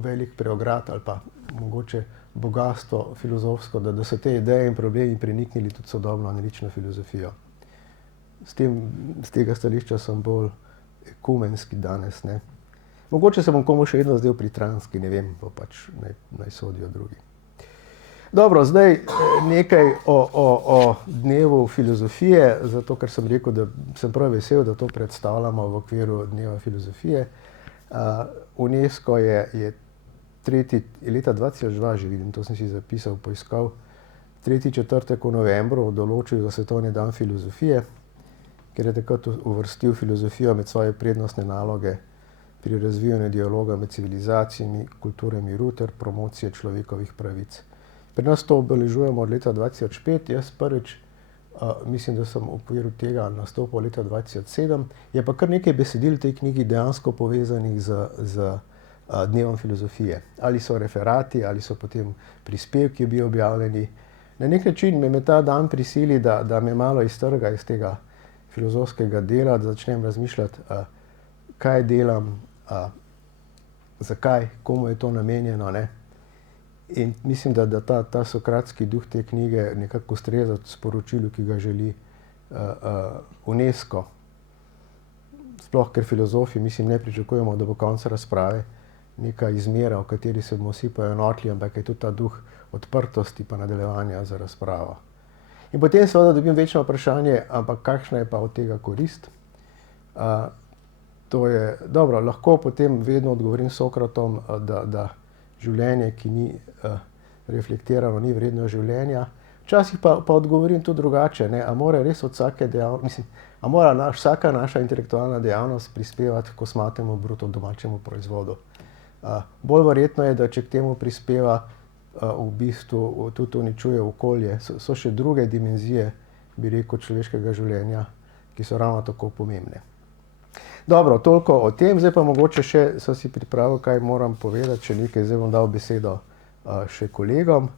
velik preobrat ali pa mogoče bogatstvo filozofsko, da so te ideje in problemi preniknili tudi sodobno analitično filozofijo. Z tega stališča sem bolj ekumenski danes, ne. Mogoče se bom komu še vedno zdel pritranski, ne vem, pa pač naj sodijo drugi. Dobro, zdaj nekaj o dnevu filozofije, zato ker sem rekel, da sem prav vesel, da to predstavljamo v okviru dneva filozofije. UNESCO je leta 2002, že vidim, to sem si zapisal, poiskal, 3. četrtek v novembru določil za svetovni dan filozofije, ker je takrat uvrstil filozofijo med svoje prednostne naloge pri razvijanju dialoga med civilizacijami, kulture miru ter promocije človekovih pravic. Pri nas to obeležujemo od leta 2005, jaz prvič, mislim, da sem v okviru tega nastopil leta 2007, je pa kar nekaj besedil v tej knjigi dejansko povezanih z dnevom filozofije. Ali so referati, ali so potem prispevki bi objavljeni. Na nek način me ta dan prisili, da me malo iztrga iz tega filozofskega dela, da začnem razmišljati, kaj delam, zakaj, komu je to namenjeno, ne. In mislim, da ta sokratski duh te knjige nekako ustreza sporočilu, ki ga želi UNESCO. Sploh, ker filozofi, mislim, ne pričakujemo, da bo konec razprave neka izmera, v kateri se bomo vsi poenotili, ampak je tudi ta duh odprtosti pa nadaljevanja za razpravo. In potem seveda dobim večno vprašanje, ampak kakšna je pa od tega korist? To je, dobro, lahko potem vedno odgovorim Sokratom, da življenje, ki ni reflektirano, ni vredno življenja. Včasih pa odgovorim tudi drugače, ne, a mora res od vsake dejavnosti, mislim, a mora vsaka naša intelektualna dejavnost prispevati k kosmatemu bruto domačemu proizvodu. Bolj verjetno je, da če k temu prispeva, v bistvu tudi uničuje okolje. So še druge dimenzije, bi rekel, človeškega življenja, ki so ravno tako pomembne. Dobro, toliko o tem, zdaj pa mogoče še sem si pripravil, kaj moram povedati, še nekaj, zdaj bom dal besedo še kolegom.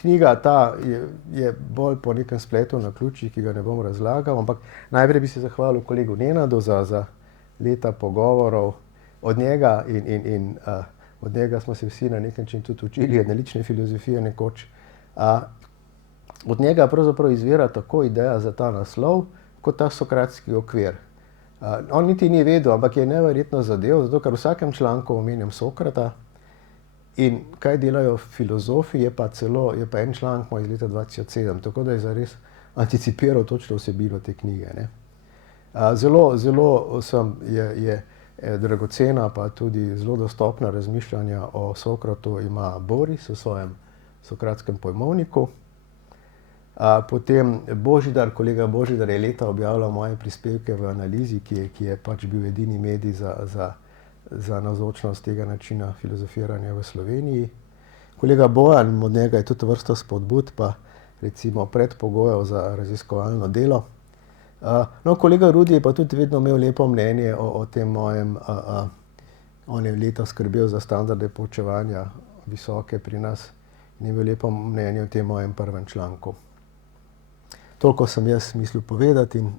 Knjiga ta je bolj po nekem spletu naključij, ki ga ne bom razlagal, ampak najprej bi se zahvalil kolegu Nenadu za leta pogovorov. Od njega in od njega smo se vsi na nek način tudi učili analitične filozofije nekoč. Od njega pravzaprav izvira tako ideja za ta naslov, kot ta sokratski okvir. On niti ni vedel, ampak je neverjetno zadev, zato ker v vsakem članku omenjam Sokrata in kaj delajo filozofi, je pa en članek moj iz leta 2007, tako da je zares anticipiral točno vsebino te knjige, ne. Zelo je dragocena, pa tudi zelo dostopna razmišljanja o Sokratu ima Boris v svojem sokratskem pojmovniku. Potem kolega Božidar je leta objavljal moje prispevke v analizi, ki je pač bil edini medij za navzočnost tega načina filozofiranja v Sloveniji. Kolega Bojan, od njega je tudi vrsta spodbud, pa recimo predpogojev za raziskovalno delo. No, kolega Rudi je pa tudi vedno imel lepo mnenje o tem mojem, on je leta skrbel za standarde poučevanja visoke pri nas in je imel lepo mnenje o tem mojem prvem članku. Toliko sem jaz mislil povedati in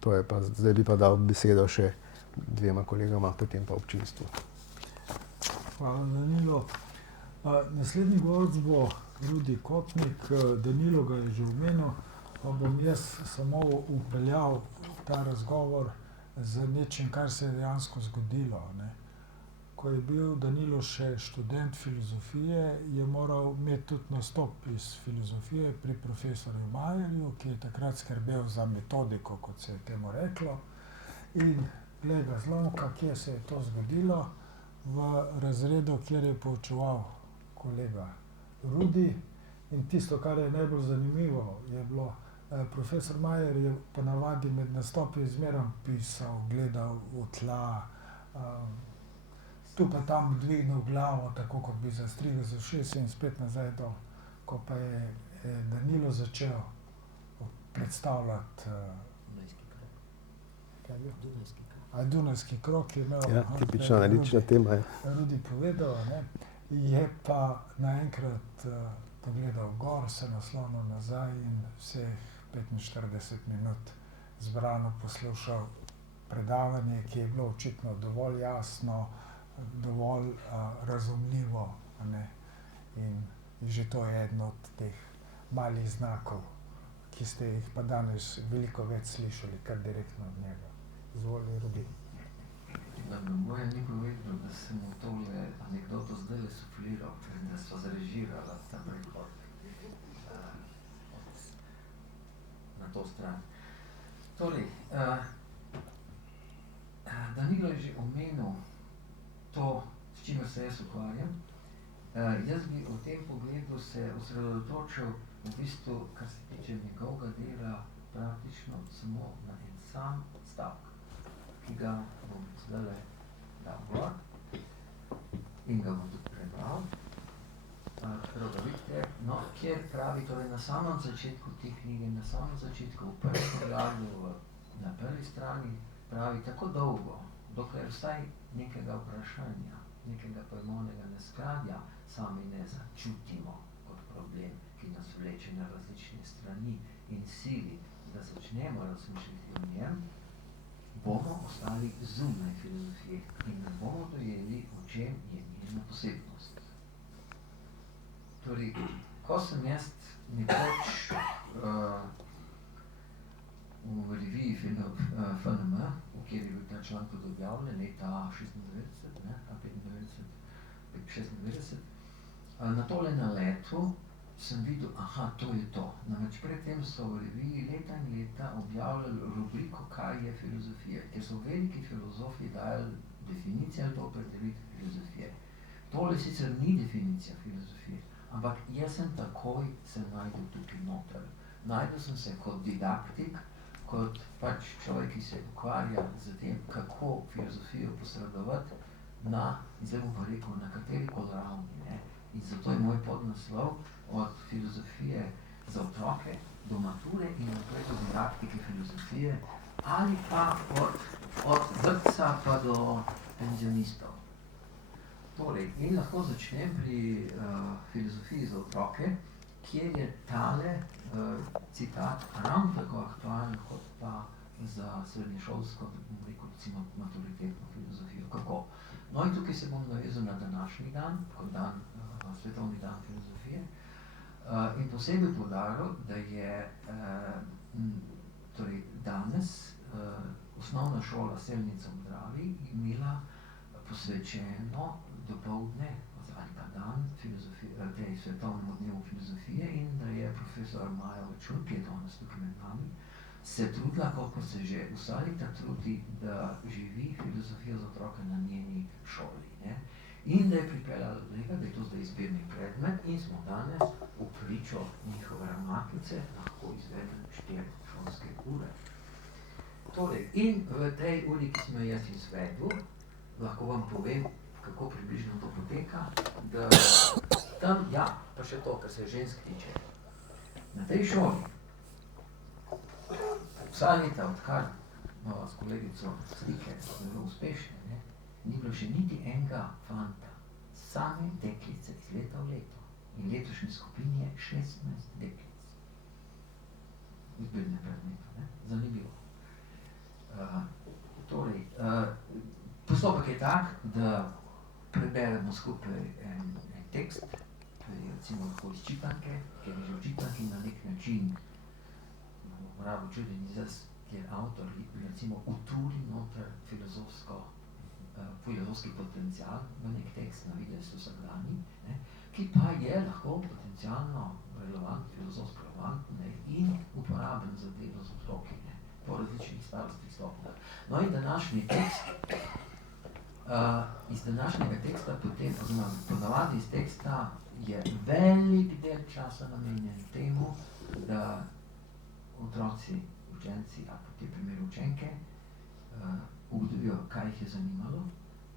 to je pa, zdaj bi pa dal besedo še dvema kolegama, potem pa občinstvu. Hvala, Danilo. Naslednji govorec bo Rudi Kotnik, Danilo ga je že omenil, pa bom jaz samo upeljal ta razgovor z nečim, kar se je dejansko zgodilo, ne. Ko je bil Danilo še študent filozofije, je moral imeti tudi nastop iz filozofije pri profesorju Majerju, ki je takrat skrbel za metodiko, kot se je temu reklo. In glej ga zlomka, kje se je to zgodilo, v razredu, kjer je poučeval kolega Rudi. In tisto, kar je najbolj zanimivo, je bilo, profesor Majer je ponavadi med nastopi zmeraj pisal, gledal v tla, tu pa tam dvignil glavo, tako kot bi zastrigel za ušesi in spet nazaj dol. Ko pa je Danilo začel predstavljati Dunajski krog je imel, Ja, tipična analitična tema je. Rudi povedal, ne, je pa naenkrat pogledal gor, se naslonil nazaj in vseh 45 minut zbrano poslušal predavanje, ki je bilo očitno dovolj jasno, dovolj razumljivo, ne. In že to je eden od teh malih znakov, ki ste jih pa danes veliko več slišali, kar direktno od njega. Izvoli, Rudi. Moje ni povedal, da sem mu tole anekdoto zdajle sufliral, da sva zrežirala ta prehod na to stran. Torej, Danilo je že omenil to, s čimer se jaz ukvarjam. Jaz bi v tem pogledu se osredotočil v bistvu, kar se tiče njegovega dela, praktično samo na en sam stavek, ki ga bom zdajle dal gor in ga bom tudi prebral. Prav vidite, no, kjer pravi, torej na samem začetku te knjige, na samem začetku, v prvem poglavju, na prvi strani, pravi tako dolgo, dokler vsaj nekega vprašanja, nekega pojmovnega neskladja sami ne začutimo kot problem, ki nas vleče na različne strani in sili, da začnemo razmišljati o njem, bomo ostali zunaj filozofije in ne bomo dojeli, o čem je njena posebnost. Torej, ko sem jaz nekoč v reviji FNM, v kjer je bil ta članek objavljen, leta 96, ne, 95, 96, na tole naletu sem videl, aha, to je to. Namreč predtem so v reviji leta in leta objavljali rubriko, kaj je filozofija, ker so veliki filozofi dajali definicijo ali pa opredelitev filozofije. Tole sicer ni definicija filozofije, ampak jaz sem takoj se najdel tukaj noter. Najdel sem se kot didaktik, kot pač človek, ki se ukvarja z tem, kako filozofijo posredovati na, zdaj bom pa rekel, na katerikoli ravni, ne. In zato je moj podnaslov od filozofije za otroke do mature in naprej do didaktike filozofije ali pa od vrtca pa do penzionistov. Torej, in lahko začnem pri filozofiji za otroke, kjer je tale citat ravno tako aktualen kot pa za srednješolsko, bom rekel, recimo maturitetno filozofijo. Kako? No in tukaj se bom navezal na današnji dan, kot dan, svetovni dan filozofije, in posebej poudaril, da je torej danes osnovna šola Selnica v Dravi imela posvečeno dopoldne ali pa dan tej svetovnemu dnevu filozofije in da je profesor Maja Vrčun, ki je danes tukaj med nami, se trudila, koliko se že vsa leta trudi, da živi filozofijo za otroke na njeni šoli, ne? In da je pripeljala do tega, da je to zdaj izbirni predmet in smo danes v pričo njihove ravnateljice lahko izvedeli 4 šolske ure. Torej, in v tej uri, ki smo jaz izvedel, lahko vam povem, kako približno to poteka, da tam, ja, pa še to, kar se žensk tiče. Na tej šoli, vsa leta, odkar imamo s kolegico stike, zelo uspešne, ne, ni bilo še niti enega fanta, same deklice iz leta v leto. In letošnji skupini je 16 deklic. Izbirne predmete, ne, zanimivo. Torej, postopek je tak, da preberemo skupaj en tekst, recimo lahko iz čitanke, ker je že v čitanki na nek način moramo čuden izraz, kjer avtor recimo uturi noter filozofski potencial v nek tekst, na videz vsakdanji, ki pa je lahko potencialno relevant, filozofsko relevantn in uporaben za delo z otroki, po različnih starostnih stopnjah. No in današnji tekst, iz današnjega teksta potem, oziroma ponavadi iz teksta je velik del časa namenjen temu, da otroci, učenci, ali v tem primeru učenke, ugotovijo, kaj jih je zanimalo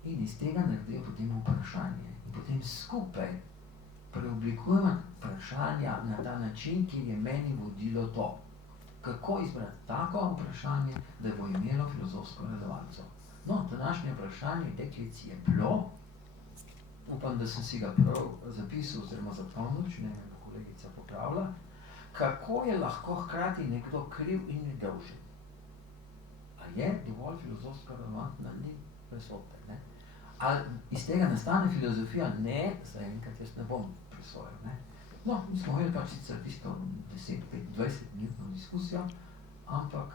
in iz tega naredijo potem vprašanje. In potem skupaj preoblikujemo vprašanja na ta način, kjer je meni vodilo to. Kako izbrati tako vprašanje, da bo imelo filozofsko relevanco. No, današnje vprašanje deklic je bilo, upam, da sem si ga prav zapisal oziroma zapomnil, če ne me kolegica popravila, kako je lahko hkrati nekdo kriv in nedolžen. A je dovolj filozofsko relevantna, ni presote, ne? Ali iz tega nastane filozofija? Ne, zaenkrat jaz ne bom presojal, ne? No, mi smo imeli pač sicer tisto 10, 5, 20 minutno diskusijo, ampak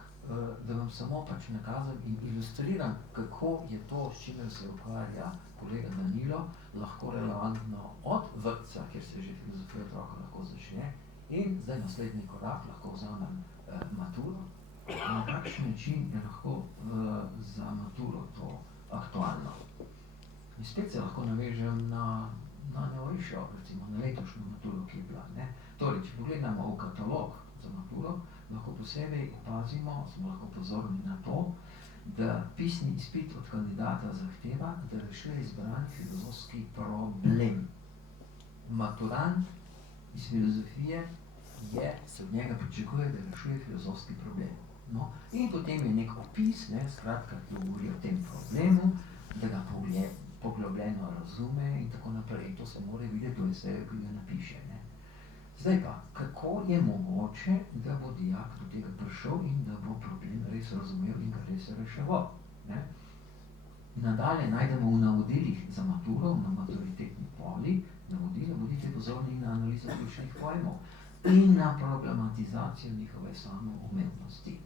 da vam samo pač nakazam in ilustriram, kako je to, s čimer se ukvarja kolega Danilo, lahko relevantno od vrtca, kjer se že filozofija otroka lahko začne, in zdaj naslednji korak, lahko vzamem maturo, na kakšen način je lahko za maturo to aktualno. In spet se lahko navežem na novejšo, recimo na letošnjo maturo, ki je bila, ne. Torej, če pogledamo v katalog za maturo, lahko posebej opazimo, smo lahko pozorni na to, da pisni izpit od kandidata zahteva, da rešuje izbrani filozofski problem. Maturant iz filozofije se od njega pričakuje, da rešuje filozofski problem. No, in potem je nek opis, ne, skratka, ki govori o tem problemu, da ga poglobljeno razume in tako naprej. In to se mora videti v eseju, ki ga napiše, ne. Zdaj pa, kako je mogoče, da bo dijak do tega prišel in da bo problem res razumel in ga res reševal, ne? Nadalje najdemo v navodilih za maturo, na maturitetni poli, navodila, bodite pozorni na analizo ključnih pojmov in na problematizacijo njihove samoumevnosti.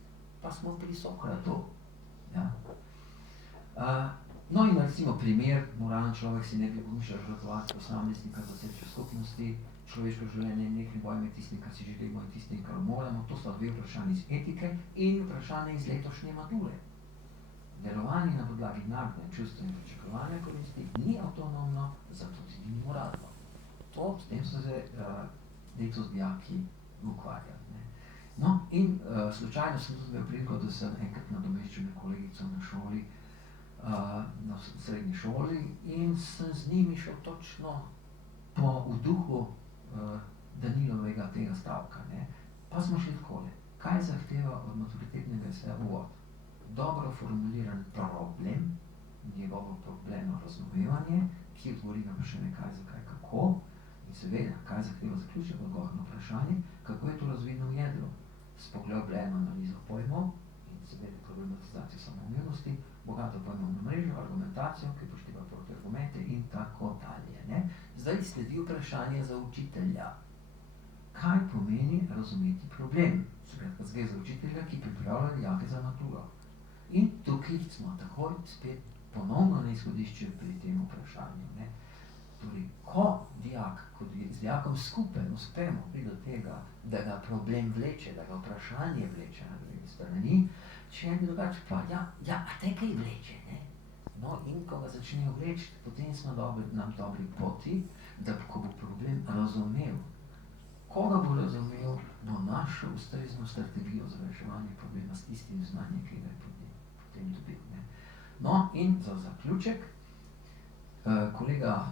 Pa smo pri Sokratu, ja. No in recimo primer, moralen človek si ne bi pomišljal žrtvovati posameznika za srečo skupnosti, človeško življenje in nekaj boje med tistim, kar si želimo in tistim, kar moramo. To sta dve vprašanje iz etike in vprašanje iz letošnje mature. Delovanje na podlagi narodne čustva in pričakovanja koristi ni avtonomno, zato tudi ni moralno. S tem so se letos dijaki ukvarjali, ne. No in slučajno sem tudi imel priliko, da sem enkrat nadomeščal kolegico na šoli, na srednji šoli in sem z njimi šel točno v duhu Danilovega tega stavka, ne. Pa smo šli takole, kaj zahteva od maturitetnega eseja uvod? Dobro formuliran problem, njegovo problemno razumevanje, ki odgovori na vprašanje kaj, zakaj, kako, in seveda, kaj zahteva zaključek odgovor na vprašanje, kako je to razvidno v jedru, s poglobljeno analizo pojmov in seveda problematizacijo samoumevnosti, bogato pojmovno mrežo, argumentacijo, ki upošteva protiargumente in tako dalje, ne. Zdaj sledi vprašanje za učitelja. Kaj pomeni razumeti problem? Skratka, gre za učitelja, ki pripravlja dijake za maturo. In tukaj smo takoj spet ponovno na izhodišču pri tem vprašanju, ne. Torej, ko dijak, ko z dijakom skupaj uspemo priti do tega, da ga problem vleče, da ga vprašanje vleče na drugi strani, če je drugače pa, a te kaj vleče, ne? No, in ko ga začnejo vleči, potem smo na dobri poti, da ko bo problem razumel, ko ga bo razumel, bo našel ustrezno strategijo za reševanje problema s tistim znanjem, ki ga je potem dobil, ne. No, in za zaključek, kolega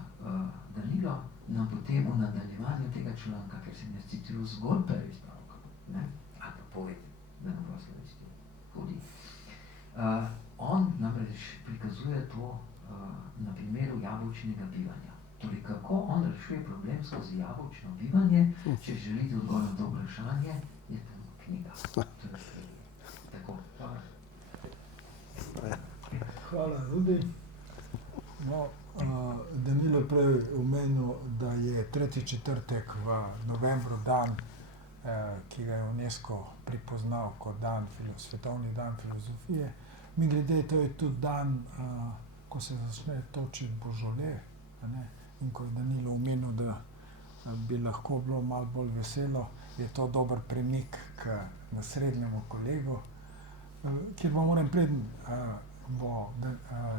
Danilo nam potem v nadaljevanju tega članka, ker sem jaz citiral zgolj prvi stavek, ne, ali pa poved, da ne bo slovenski hudi. On namreč prikazuje to na primeru jabolčnega bivanja. Torej, kako on rešuje problem skozi jabolčno bivanje, če želite odgovor na to vprašanje, je tam knjiga. Torej, tako, hvala. Hvala, Rudi. No, Danilo prej omenil, da je 3. četrtek v novembru dan, ki ga je UNESCO pripoznal kot dan, svetovni dan filozofije. Mimogrede, to je tudi dan, ko se začne točiti božole, in ko je Danilo omenil, da bi lahko bilo malo bolj veselo, je to dober premik k naslednjemu kolegu, kjer pa moram preden bo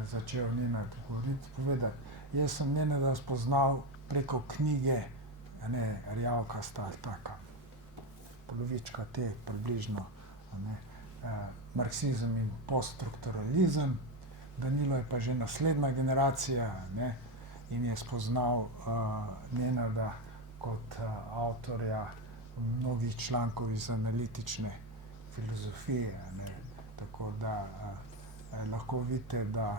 začel Nenad govoriti, povedati. Jaz sem Nenada spoznal preko knjige, rjavkasta, taka polovička te približno, marksizem in poststrukturalizem. Danilo je pa že naslednja generacija, in je spoznal Nenada kot avtorja mnogih člankov iz analitične filozofije, tako da lahko vidite, da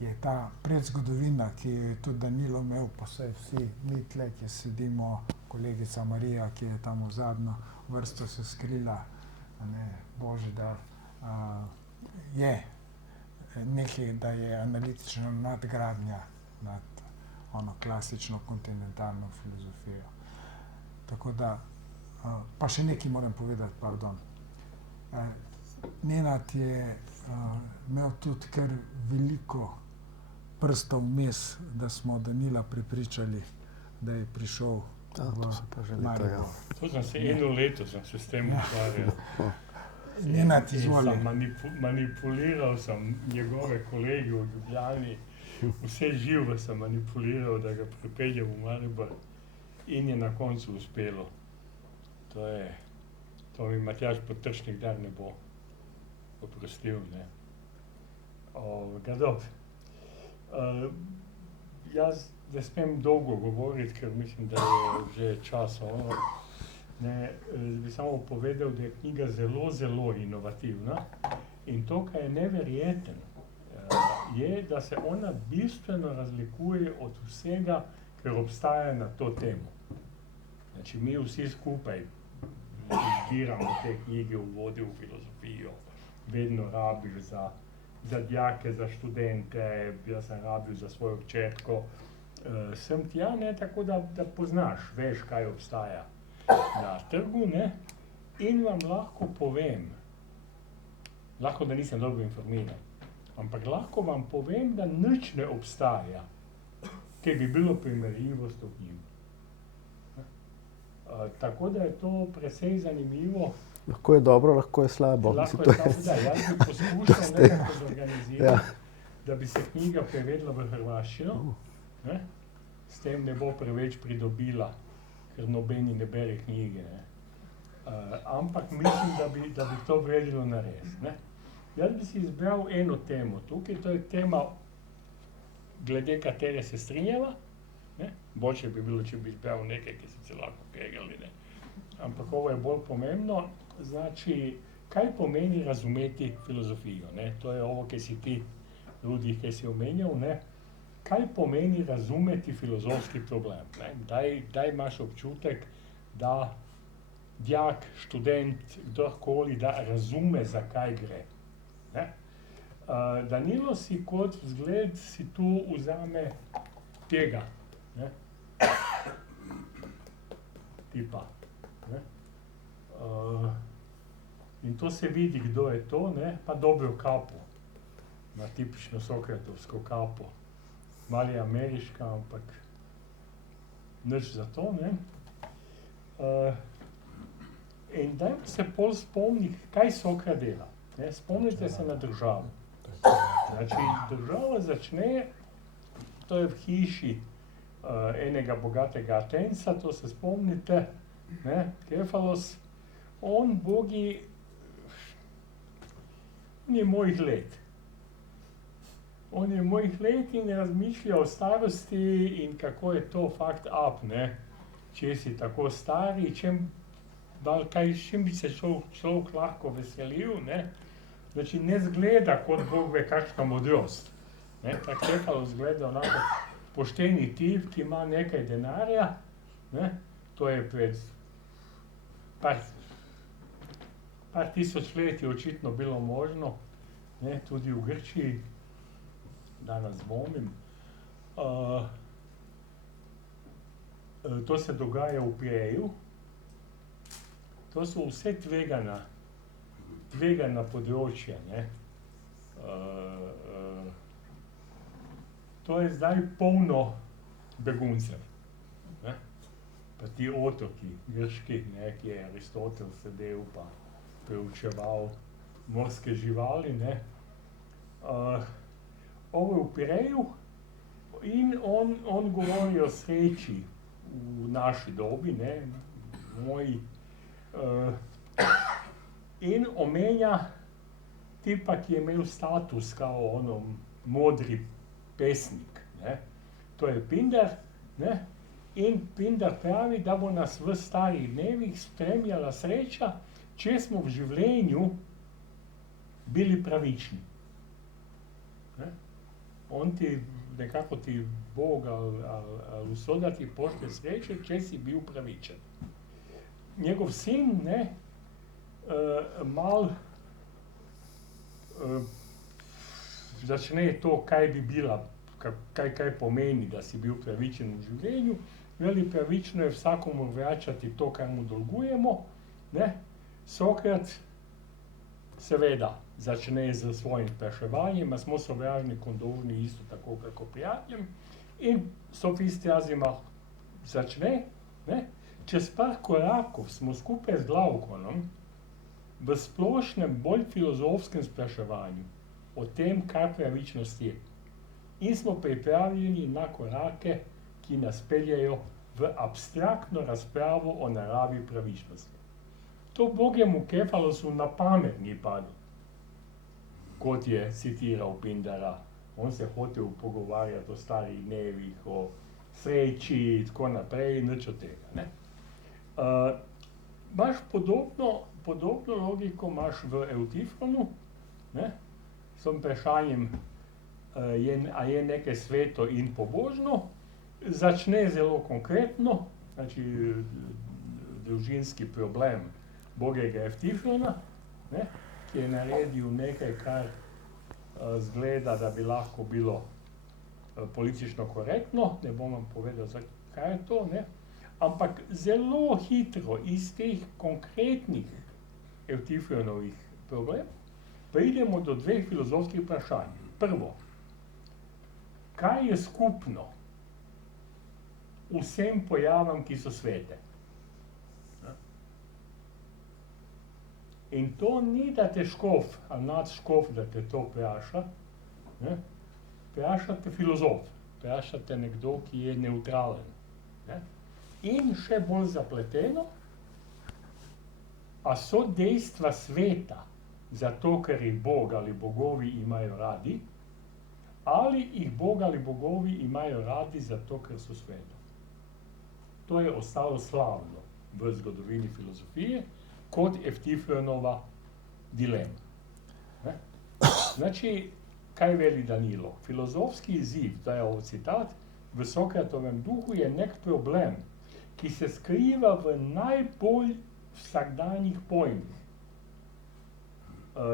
je ta predzgodovina, ki je tudi Danilo imel, pa vsi mi tle, ki sedimo, kolegica Marija, ki je tam v zadnjo vrsto se skrila, božji dar, je nekaj, da je analitična nadgradnja nad ono klasično kontinentalno filozofijo. Tako da, pa še nekaj moram povedati, pardon. Nenad je imel tudi kar veliko prstov vmes, da smo Danila prepričali, da je prišel v Maribor. To sem se eno leto sem se s tem ukvarjal. Nenad, izvoli. Manipuliral sem njegove kolege v Ljubljani, vse živo sem manipuliral, da ga pripeljem v Maribor in je na koncu uspelo. To mi Matjaž Potrčnik dar ne bo oprostil, ne. Dobro. Jaz ne smem dolgo govoriti, ker mislim, da je že čas ono. Bi samo povedal, da je knjiga zelo, zelo inovativna in to, kar je neverjeten, je, da se ona bistveno razlikuje od vsega, kar obstaja na to temo. Znači, mi vsi skupaj izbiramo te knjige, uvode v filozofijo, vedno rabil za dijake, za študente, jaz sem rabil za svojo hčerko, sem tja, tako da poznaš, veš, kaj obstaja na trgu, in vam lahko povem, lahko, da nisem dobro informiran, ampak lahko vam povem, da nič ne obstaja, ki bi bilo primerljivo s to knjigo. Tako da je to precej zanimivo. Lahko je dobro, lahko je slabo. Lahko je slabo, da. Jaz bi poskušal nekako zorganizirati, da bi se knjiga prevedla v hrvaščino, s tem ne bo preveč pridobila, ker nobeni ne bere knjige, ampak mislim, da bi to vredilo nares, Jaz bi si izbral eno temo tukaj, to je tema, glede katere se strinjava, boljše bi bilo, če bi izbral nekaj, ki se lahko kregali, ampak ovo je bolj pomembno, znači, kaj pomeni razumeti filozofijo, to je ovo, ki si ti, Rudi, ki si omenjal, kaj pomeni razumeti filozofski problem, Kdaj imaš občutek, da dijak, študent, kdorkoli, da razume, za kaj gre. Danilo si kot vzgled si tu vzame tega, tipa. In to se vidi, kdo je to, pa dobro kapo, ima tipično sokratovsko kapo. Malo je ameriška, ampak nič za to, In dajmo se pol spomniti, kaj Sokrat dela. Spomnite se na državo. Znači, država začne, to je v hiši enega bogatega Atenca, to se spomnite, Kefalos, on bogi, on je mojih let. On je mojih let in razmišlja o starosti in kako je to fakt up, ne. Če si tako stari, čim bi se človek lahko veselil, ne. Znači, ne zgleda, kot Bog ve kakšna modrost. Ne, tako Cefalus zgleda onako pošteni tip, ki ima nekaj denarja, ne. To je pred par tisoč let je očitno bilo možno, ne, tudi v Grčiji, danes dvomim. To se dogaja v Pireju. To so vse tvegana področja, ne. To je zdaj polno beguncev, ne. Pa ti otoki grški, ne, ki je Aristotel sedel pa preučeval morske živali, ne. Ovo je v Pireju in on govori o sreči v naši dobi, ne, moji, in omenja tipa, ki je imel status kao ono modri pesnik, ne. To je Pindar, ne, in Pindar pravi, da bo nas v starih dnevih spremljala sreča, če smo v življenju bili pravični. Ne. On ti, nekako ti Bog ali usoda ti pošlje sreče, če si bil pravičen. Njegov sin, ne, začne to, kaj bi bila, kaj pomeni, da si bil pravičen v življenju. Veli, pravično je vsakomur vračati to, kar mu dolgujemo, ne. Sokrat seveda začne z svojim spraševanjem, a smo sovražnikom dolžni isto tako, kako prijateljem, in Sofist Jazimah začne, ne. Čez par korakov smo skupaj z Glaukonom v splošnem, bolj filozofskem spraševanju o tem, kaj pravičnost je. In smo pripravljeni na korake, ki nas peljejo v abstraktno razpravo o naravi pravičnosti. To bogemu Cefalusu na pamet ni padlo, kot je citiral Pindara. On se hotel pogovarjati o starih dnevih, o sreči in tako naprej, nič od tega, ne. Imaš podobno logiko imaš v Evtifonu, ne, s tem vprašanjem, a je nekaj sveto in pobožno, začne zelo konkretno, znači družinski problem bogega Evtifona, ne, ki je naredil nekaj, kar zgleda, da bi lahko bilo politično korektno, ne bom vam povedal, zakaj je to, ne. Ampak zelo hitro iz teh konkretnih Evtifonovih problemov pridemo do dveh filozofskih vprašanj. Prvo, kaj je skupno vsem pojavam, ki so svete? In to ni, da te škof ali nadškof, da te to vpraša, ne. Vprašate filozof, vprašate nekdo, ki je nevtralen, ne. In še bolj zapleteno, a so dejstva sveta zato, ker jih Bog ali bogovi imajo radi, ali jih Bog ali bogovi imajo radi zato, ker so sveta. To je ostalo slavno v zgodovini filozofije kot Evtifonova dilema. Ne? Znači, kaj veli Danilo? Filozofski izziv, to je ovo citat, v Sokratovem duhu je nek problem, ki se skriva v najbolj vsakdanjih pojmih.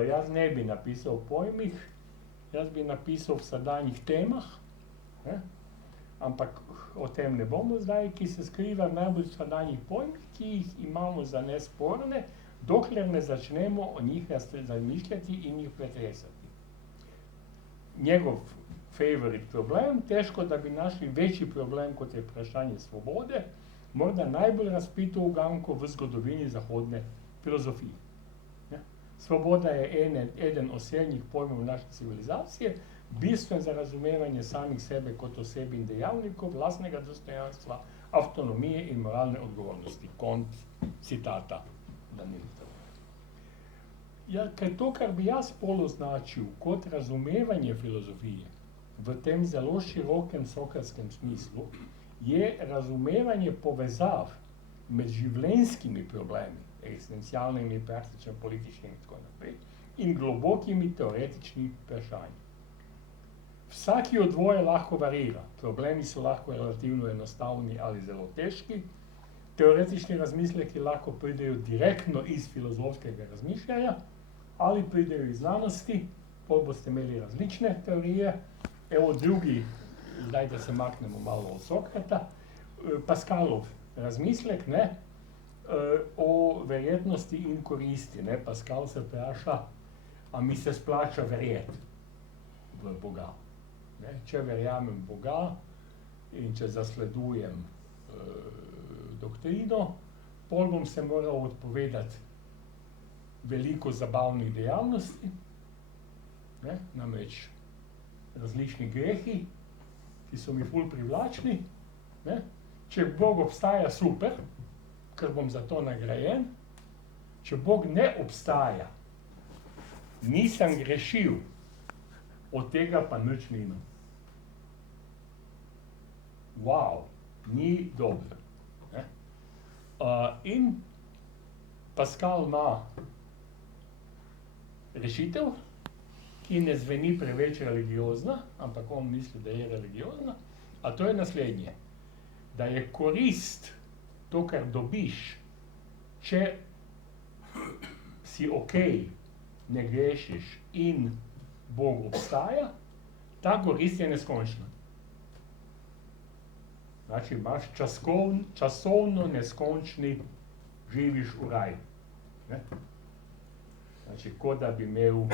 Jaz ne bi napisal pojmih, jaz bi napisal vsakdanjih temah, ne? Ampak o tem ne bomo zdaj, ki se skriva v najbolj vsakdanjih pojmih, ki jih imamo za nesporne, dokler ne začnemo o njih razmišljati in jih pretresati. Njegov favorite problem, težko, da bi našli večji problem, kot je vprašanje svobode, morda najbolj razpito uganko v zgodovini zahodne filozofije. Ja? Svoboda je eden osrednjih pojmov naše civilizacije, bistven za razumevanje samih sebe kot oseb in dejavnikov, lastnega dostojanstva, avtonomije in moralne odgovornosti. Konec citata Danila. Ja, ker to, kar bi jaz pol označil kot razumevanje filozofije, v tem zelo širokem sokratskem smislu je razumevanje povezav med življenjskimi problemi, eksistencialnimi, praktično političnimi in tako naprej, in globokimi teoretičnimi vprašanji. Vsaki od dvoje lahko varira. Problemi so lahko relativno enostavni ali zelo težki. Teoretični razmisleki lahko pridejo direktno iz filozofskega razmišljanja ali pridejo iz znanosti, pol boste imeli različne teorije. Evo drugi, zdaj da se maknemo malo od Sokrata, Pascalov razmislek, ne, o verjetnosti in koristi. Ne. Pascal se vpraša, a mi se splača verjeti v Boga. Ne. Če verjamem Boga in če zasledujem doktrino, pol bom se moral odpovedati veliko zabavnih dejavnosti, ne, namreč različni grehi, ki so mi ful privlačni, ne. Če Bog obstaja, super, ker bom za to nagrajen. Če Bog ne obstaja, nisem grešil, od tega pa nič nimam. Wow, ni dobro. Ne? In Pascal ima rešitev, ki ne zveni preveč religiozna, ampak on misli, da je religiozna, a to je naslednje. Da je korist to, kar dobiš, če si okej, ne grešiš in Bog obstaja, ta korist je neskončna. Znači, imaš časovno neskončni, živiš v raju. Ne? Znači, kot da bi imel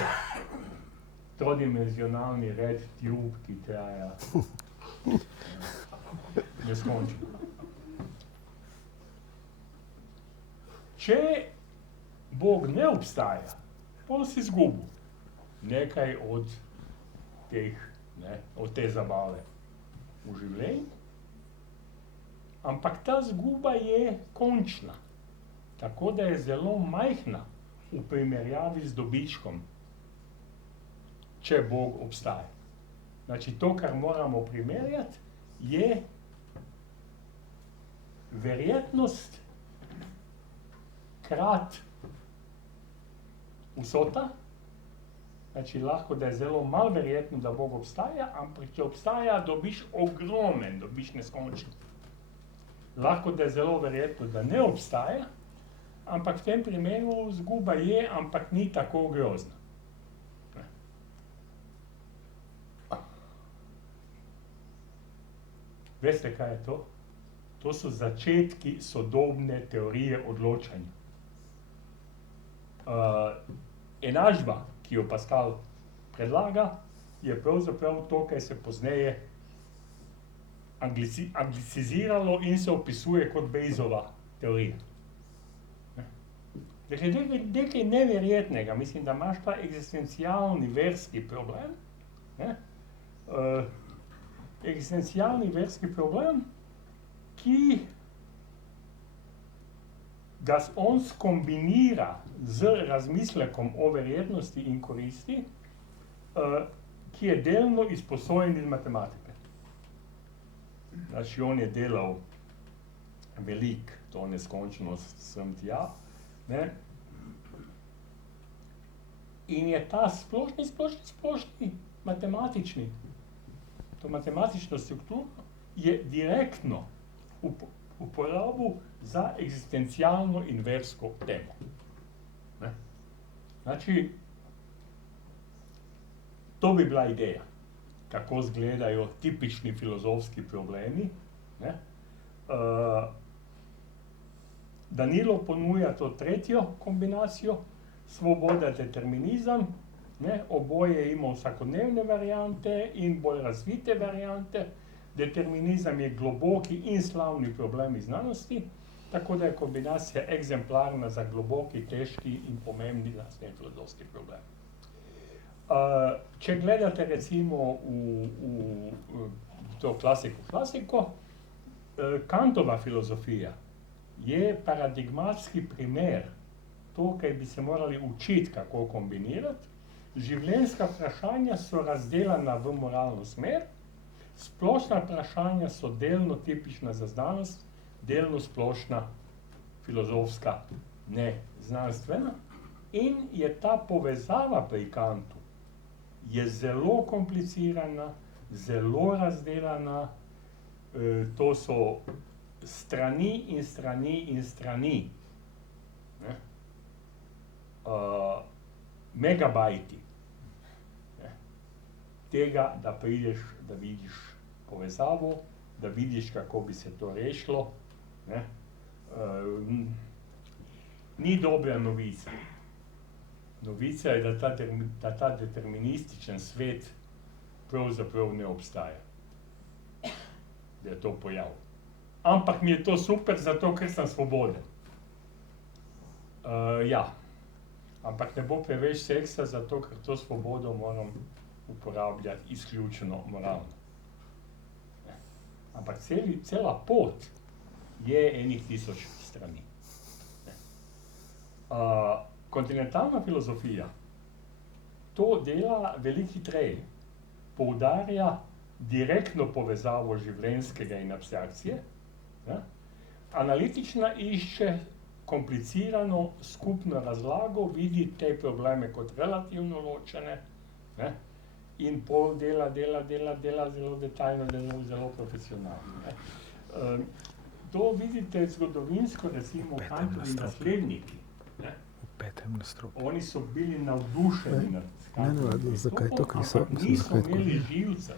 trodimenzionalni red tube, ki traja neskončno. Če Bog ne obstaja, pol si izgubil nekaj od teh, ne, od te zabave v življenju, ampak ta izguba je končna, tako da je zelo majhna v primerjavi z dobičkom, če Bog obstaja. Znači, to, kar moramo primerjati, je verjetnost krat vsota. Znači, lahko da je zelo malo verjetno, da Bog obstaja, ampak če obstaja, dobiš ogromen, dobiš neskončen. Lahko da je zelo verjetno, da ne obstaja, ampak v tem primeru izguba je, ampak ni tako grozna. Veste, kaj je to? To so začetki sodobne teorije odločanja. Enačba, ki jo Pascal predlaga, je pravzaprav to, kaj se pozneje angliciziralo in se opisuje kot Bayesova teorija. Dakle, nekaj neverjetnega, mislim, da imaš ta eksistencialni verski problem, ne? Eksistencialni verski problem, ki ga on skombinira z razmislekom o verjetnosti in koristi, ki je delno izposojen iz matematike. Znači, on je delal velik, to neskončnost sem tja, ne? In je ta splošni matematični, to matematično strukturo je direktno uporabil za eksistencialno in versko temo. Ne? Znači, to bi bila ideja, kako izgledajo tipični filozofski problemi. Ne? Danilo ponuja to tretjo kombinacijo, svoboda, determinizem, ne? Oboje ima vsakodnevne variante in bolj razvite variante. Determinizem je globoki in slavni problem iz znanosti, tako da je kombinacija egzemplarna za globoki, težki in pomembni znanstveni filozofski problem. Če gledate recimo v to klasiko, Kantova filozofija je paradigmatski primer, to, kaj bi se morali učiti, kako kombinirati, življenjska vprašanja so razdeljena v moralno smer, splošna vprašanja so delno tipična za znanost, delno splošna filozofska, ne znanstvena. In je ta povezava pri Kantu je zelo komplicirana, zelo razdeljena, to so strani in strani in strani. Megabajti tega, da prideš, da vidiš povezavo, da vidiš, kako bi se to rešilo. Ni dobra novica. Novica je, da ta determinističen svet pravzaprav ne obstaja. Da je to pojav. Ampak mi je to super, zato ker sem svoboden. Ja. Ampak ne bo preveč seksa, zato ker to svobodo moram uporabljati izključno moralno. Ampak cela pot je enih 1000 strani. Kontinentalna filozofija to dela veliko hitreje. Poudarja direktno povezavo življenjskega in abstrakcije. Analitična išče komplicirano skupno razlago, vidi te probleme kot relativno ločene, in pol dela zelo detaljno, zelo profesionalno. To vidite zgodovinsko, recimo Kantovi nasledniki. Oni so bili navdušeni nad Kantovim pristopom, ampak niso imeli živcev,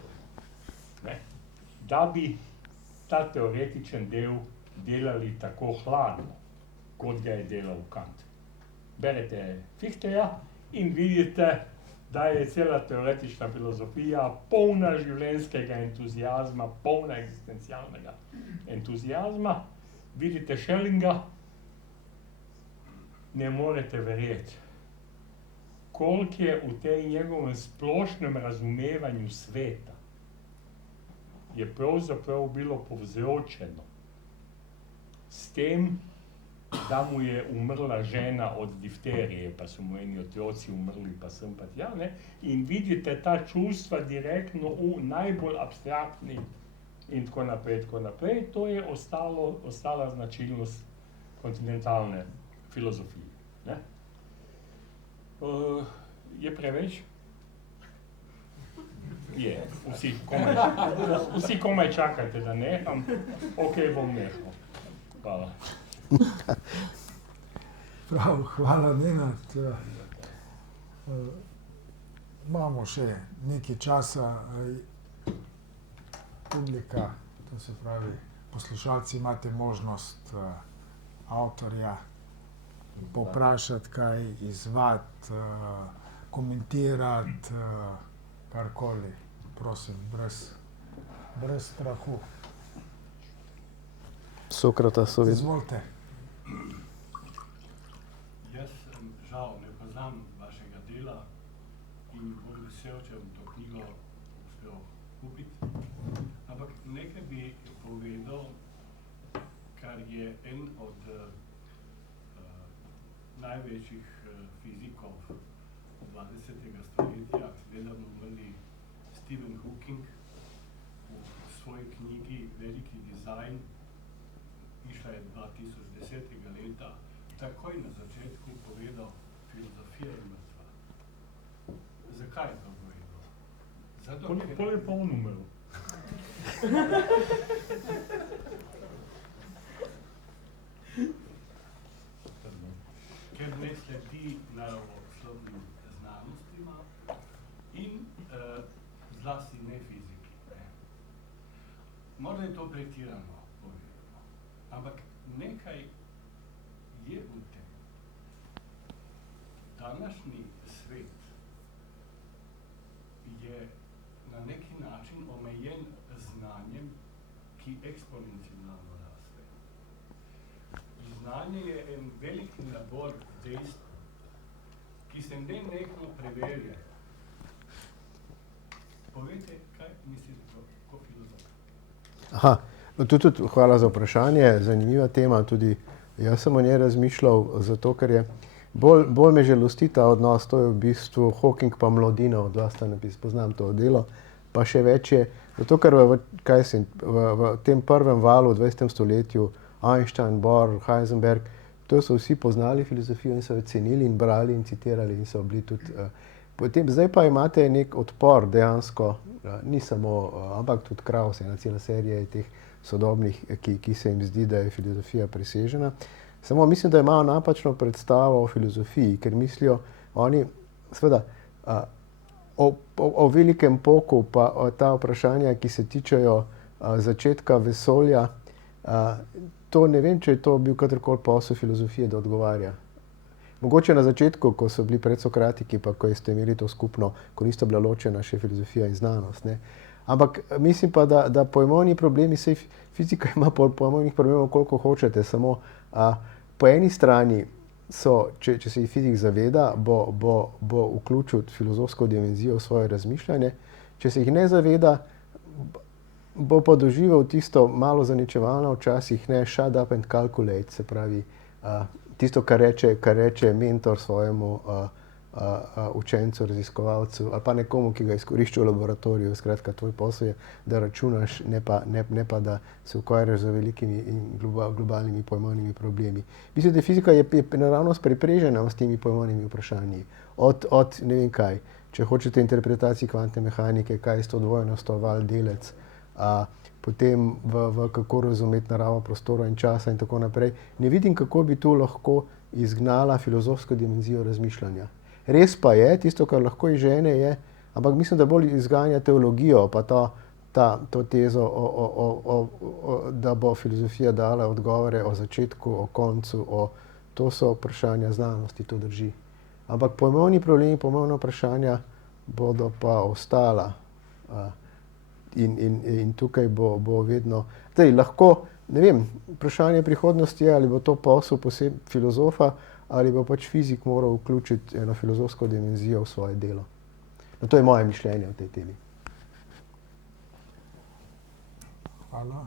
da bi ta teoretičen del delali tako hladno, kot ga je delal Kant. Berete Fichteja in vidite, da je cela teoretična filozofija polna življenjskega entuzijazma, polna eksistencialnega entuzijazma. Vidite Schellinga, ne morete verjeti, koliko je v tej njegovem splošnem razumevanju sveta je pravzaprav bilo povzročeno s tem, da mu je umrla žena od difterije, pa so mu eni otroci umrli, pa sem pa tja, in vidite ta čustva direktno v najbolj abstraktni in tako naprej. To je ostala značilnost kontinentalne filozofije. Je preveč? Je. Vsi komaj čakate, da neham. Ok, bom nehal. Hvala. Prav, hvala, Nenad. Imamo še nekaj časa. Publika, to se pravi, poslušalci, imate možnost avtorja povprašati kaj, izzvati, komentirati, karkoli. Prosim, brez strahu. Sokrata so videli. Izvolite. Jaz žal ne poznam vašega dela in bom vesel, če bom to knjigo uspel kupiti. Ampak nekaj bi povedal, kar je en od največjih fizikov 20. stoletja, nedavno umrli Stephen Hawking, v svoji knjigi Veliki dizajn, išla je 2010. leta, takoj na začetku povedal, filozofija je mrtva. Zakaj je to povedal? Zato, Pol je pa on umrl. Ker ne sledi naravoslovnim znanostima in zlasti ne fiziki. Morda je to pretirano povedano, ampak nekaj je v tem. Današnji svet je na neki način omejen znanjem, ki eksponencialno raste. Znanje je en velik nabor dejstv, ki se nenehno preverjajo. Povejte, kaj mislite kot filozof? Aha, no tudi hvala za vprašanje, zanimiva tema, tudi jaz sem o njej razmišljal, zato ker je bolj me žalosti ta odnos, to je v bistvu Hawking pa Mlodina, od vas sta napis, poznam to delo, pa še več je, zato ker v tem prvem valu v 20. stoletju Einstein, Bohr, Heisenberg, to so vsi poznali filozofijo in so jo cenili in brali in citirali in so bili tudi potem, zdaj pa imate nek odpor dejansko, ni samo, ampak tudi Krauss, ena cela serija je teh sodobnih, ki se jim zdi, da je filozofija presežena. Samo mislim, da imajo napačno predstavo o filozofiji, ker mislijo oni, seveda, o velikem poku, pa ta vprašanja, ki se tičejo začetka vesolja, to ne vem, če je to bil katerkoli posel filozofije, da odgovarja. Mogoče na začetku, ko so bili predsokratiki, pa ko ste imeli to skupno, ko nista bila ločena še filozofija in znanost, ne. Ampak mislim pa, da pojmovni problemi, saj fizika ima pojmovnih problemov, koliko hočete, samo po eni strani so, če se jih fizik zaveda, bo vključil filozofsko dimenzijo v svoje razmišljanje, če se jih ne zaveda, bo pa doživel tisto malo zaničevalno včasih, ne, shut up and calculate, se pravi, tisto, kar reče mentor svojemu učencu, raziskovalcu, ali pa nekomu, ki ga izkorišča v laboratoriju. Skratka, tvoj posel je, da računaš, ne pa da se ukvarjaš z velikimi in globalnimi pojmovnimi problemi. Mislim, da fizika je naravnost preprežena s temi pojmovnimi vprašanji. Od ne vem kaj, če hočete interpretaciji kvantne mehanike, kaj je to dvojnost, val, delec, potem v kako razumeti naravo prostora in časa in tako naprej. Ne vidim, kako bi tu lahko izgnala filozofsko dimenzijo razmišljanja. Res pa je, tisto, kar lahko izžene je, ampak mislim, da bolj izganja teologijo, pa to tezo, da bo filozofija dala odgovore o začetku, o koncu, to so vprašanja znanosti, to drži. Ampak pojmovni problemi, pojmovna vprašanja bodo pa ostala. In tukaj bo vedno, lahko, ne vem, vprašanje prihodnosti je, ali bo to posel posebej filozofa, ali bo pač fizik moral vključiti eno filozofsko dimenzijo v svoje delo. No, to je moje mišljenje o tej temi. Hvala.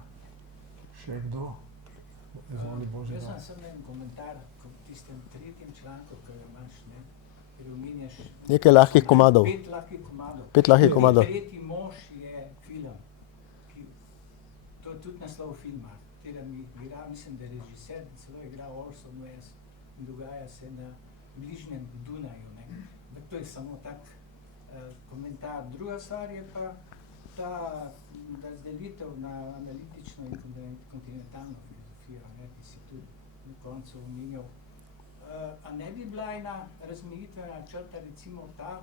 Še kdo? Izvoli, Bože. Jaz sem samo en komentar v tistem tretjem članku, ki ga imaš, ne, ker omenjaš nekaj lahkih komadov. 5 lahkih komadov. 5 lahkih komadov. Tretji mož je film, to je tudi naslov filma, katera mi igra, mislim, da je režiser, celo igra Orson Welles in dogaja se na bližnjem Dunaju, ne. To je samo tak komentar. Druga stvar je pa ta razdelitev na analitično in kontinentalno filozofijo, ne, ki si tudi na koncu omenjal. A ne bi bila ena razmejitvena črta recimo ta,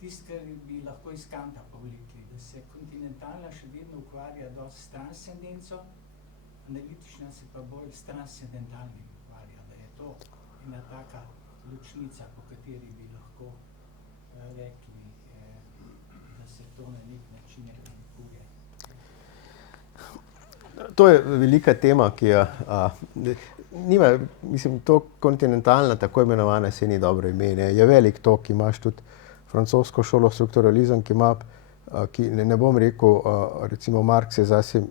tisto, kar bi lahko iz Kanta povlekli, da se kontinentalna še vedno ukvarja dosti s transcendenco, analitična se pa bolj s transcendentalnim ukvarja, da je to ena taka ločnica, po kateri bi lahko rekli, da se to na nek način razlikuje. To je velika tema, ki je, nima, mislim, to kontinentalna, tako imenovana, se ni dobro ime, ne, je velik tok, imaš tudi francosko šolo strukturalizem, ki ima, ki ne bom rekel, recimo Marx je zase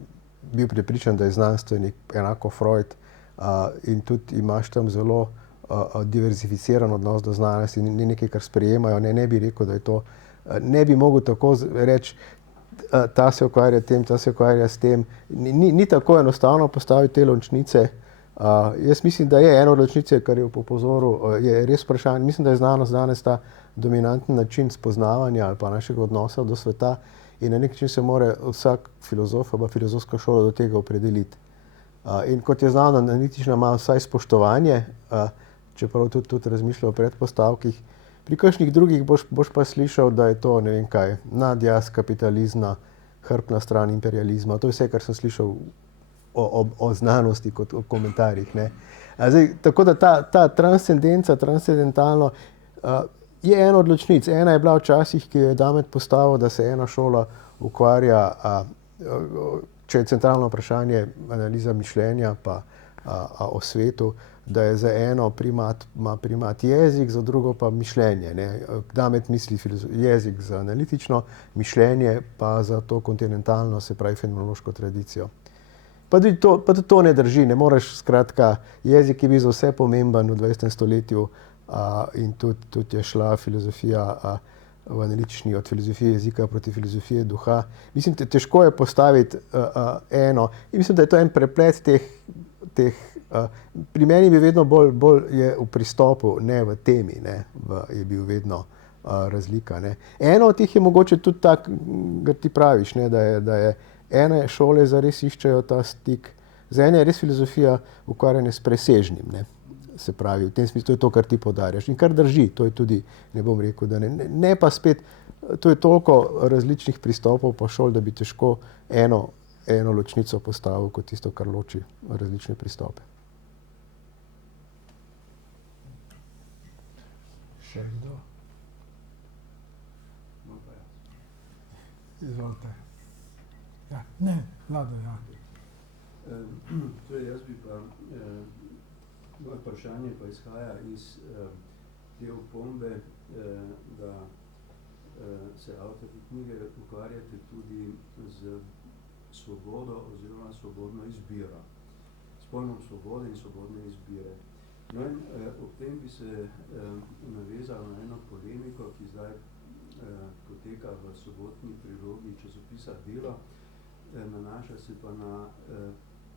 bil prepričan, da je znanstvenik enako Freud, in tudi imaš tam zelo diverzificiran odnos do znanosti, ni nekaj, kar sprejemajo, ne bi rekel, da je to, ne bi mogel tako reči, ta se ukvarja tem, ta se ukvarja s tem, ni tako enostavno postaviti te ločnice. Jaz mislim, da je eno od ločnice, kar je po pozoru, je res vprašanje, mislim, da je znanost danes ta dominantni način spoznavanja ali pa našega odnosa do sveta in na nek način se mora vsak filozof ali filozofska šola do tega opredeliti. In kot je znano, analitična ima vsaj spoštovanje, čeprav tudi razmišlja o predpostavkih. Pri kakšnih drugih boš pa slišal, da je to, ne vem kaj, nadjaz kapitalizma, hrbtna stran imperializma. To je vse, kar sem slišal o znanosti kot o komentarjih, ne. Zdaj, tako da ta transcendenca, transcendentalno, je ena od ločnic. Ena je bila včasih, ki je Damet postavil, da se ena šola ukvarja, če je centralno vprašanje analiza mišljenja pa o svetu, da je za eno ima primat jezik, za drugo pa mišljenje, ne. Damet misli jezik za analitično, mišljenje pa za to kontinentalno, se pravi fenomenološko tradicijo. Pa tudi to ne drži, ne moreš, skratka, jezik je bil za vse pomemben v 20. stoletju, in tudi je šla filozofija v analitični od filozofije jezika proti filozofije duha. Mislim, težko je postaviti eno. In mislim, da je to en preplet teh pri meni bi vedno bolj je v pristopu, ne v temi, ne, je bil vedno razlika. Ne. Eno od teh je mogoče tudi tak, kar ti praviš, ne, da je ene šole zares iščejo ta stik. Za ene je res filozofija ukvarjanja s presežnim, ne. Se pravi, v tem smislu to je to, kar ti podarjaš. In kar drži, to je tudi, ne bom rekel, da ne pa spet, to je toliko različnih pristopov pa šol, da bi težko eno ločnico postavil kot tisto, kar loči različne pristope. Še kdo? Izvolite. Ja, ne, Vlado, ja. Torej, jaz bi pa, moje vprašanje pa izhaja iz te opombe, da se avtorji knjige ukvarjate tudi z svobodo oziroma svobodno izbiro. S pojmom svobode in svobodne izbire. No in ob tem bi se navezal na eno polemiko, ki zdaj poteka v sobotni prilogi časopisa Delo, nanaša se pa na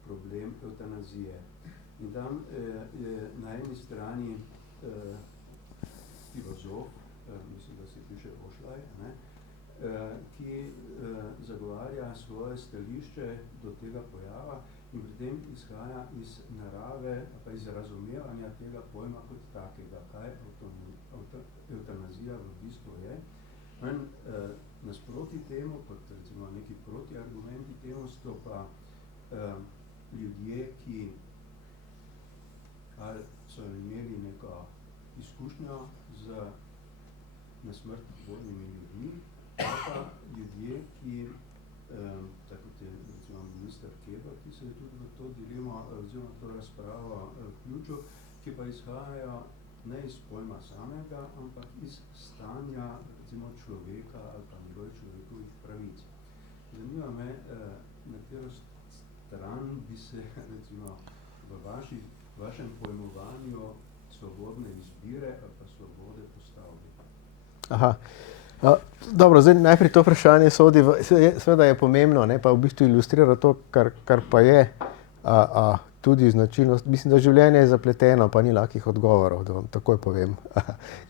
problem evtanazije. In tam je na eni strani filozof, mislim, da se piše Ošlaj, ne, ki zagovarja svoje stališče do tega pojava in pri tem izhaja iz narave, pa iz razumevanja tega pojma kot takega, kaj evtanazija v bistvu je. In nasproti temu, kot recimo neki protiargumenti temu, so pa ljudje, ki ali so imeli neko izkušnjo z na smrt bolnimi ljudmi, pa ljudje, ki, tako kot je recimo minister Keber, ki se je tudi v to dilemo oziroma to razpravo vključil, ki pa izhajajo ne iz pojma samega, ampak iz stanja recimo človeka ali pa njegove človekovih pravic. Zanima me, na katero stran bi se recimo v vašem pojmovanju svobodne izbire ali pa svobode postavili. Aha. Dobro, zdaj najprej to vprašanje sodi, seveda je pomembno, ne, pa v bistvu ilustrira to, kar pa je tudi značilnost. Mislim, da življenje je zapleteno, pa ni lakih odgovorov, da vam takoj povem.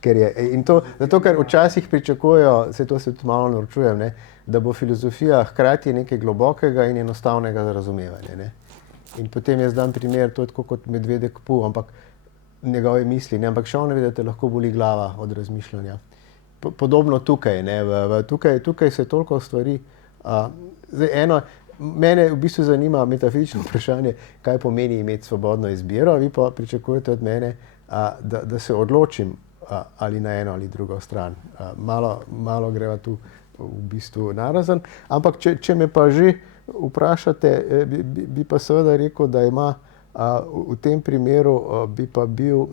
Ker je, in to, zato, ker včasih pričakujejo, to se tudi malo naročujem, ne, da bo filozofija hkrati nekaj globokega in enostavnega za razumevanje. Ne. In potem jaz dam primer, to je tako kot medvedek Pu, ampak njegove misli, ne, ampak še on ve, da te lahko boli glava od razmišljanja. Podobno tukaj, ne, tukaj se toliko stvari, zdaj eno, mene v bistvu zanima metafizično vprašanje, kaj pomeni imeti svobodno izbiro, vi pa pričakujete od mene, da se odločim ali na eno ali drugo stran. Malo greva tu v bistvu narazen, ampak če me pa že vprašate, bi pa seveda rekel, da ima v tem primeru bi pa bil,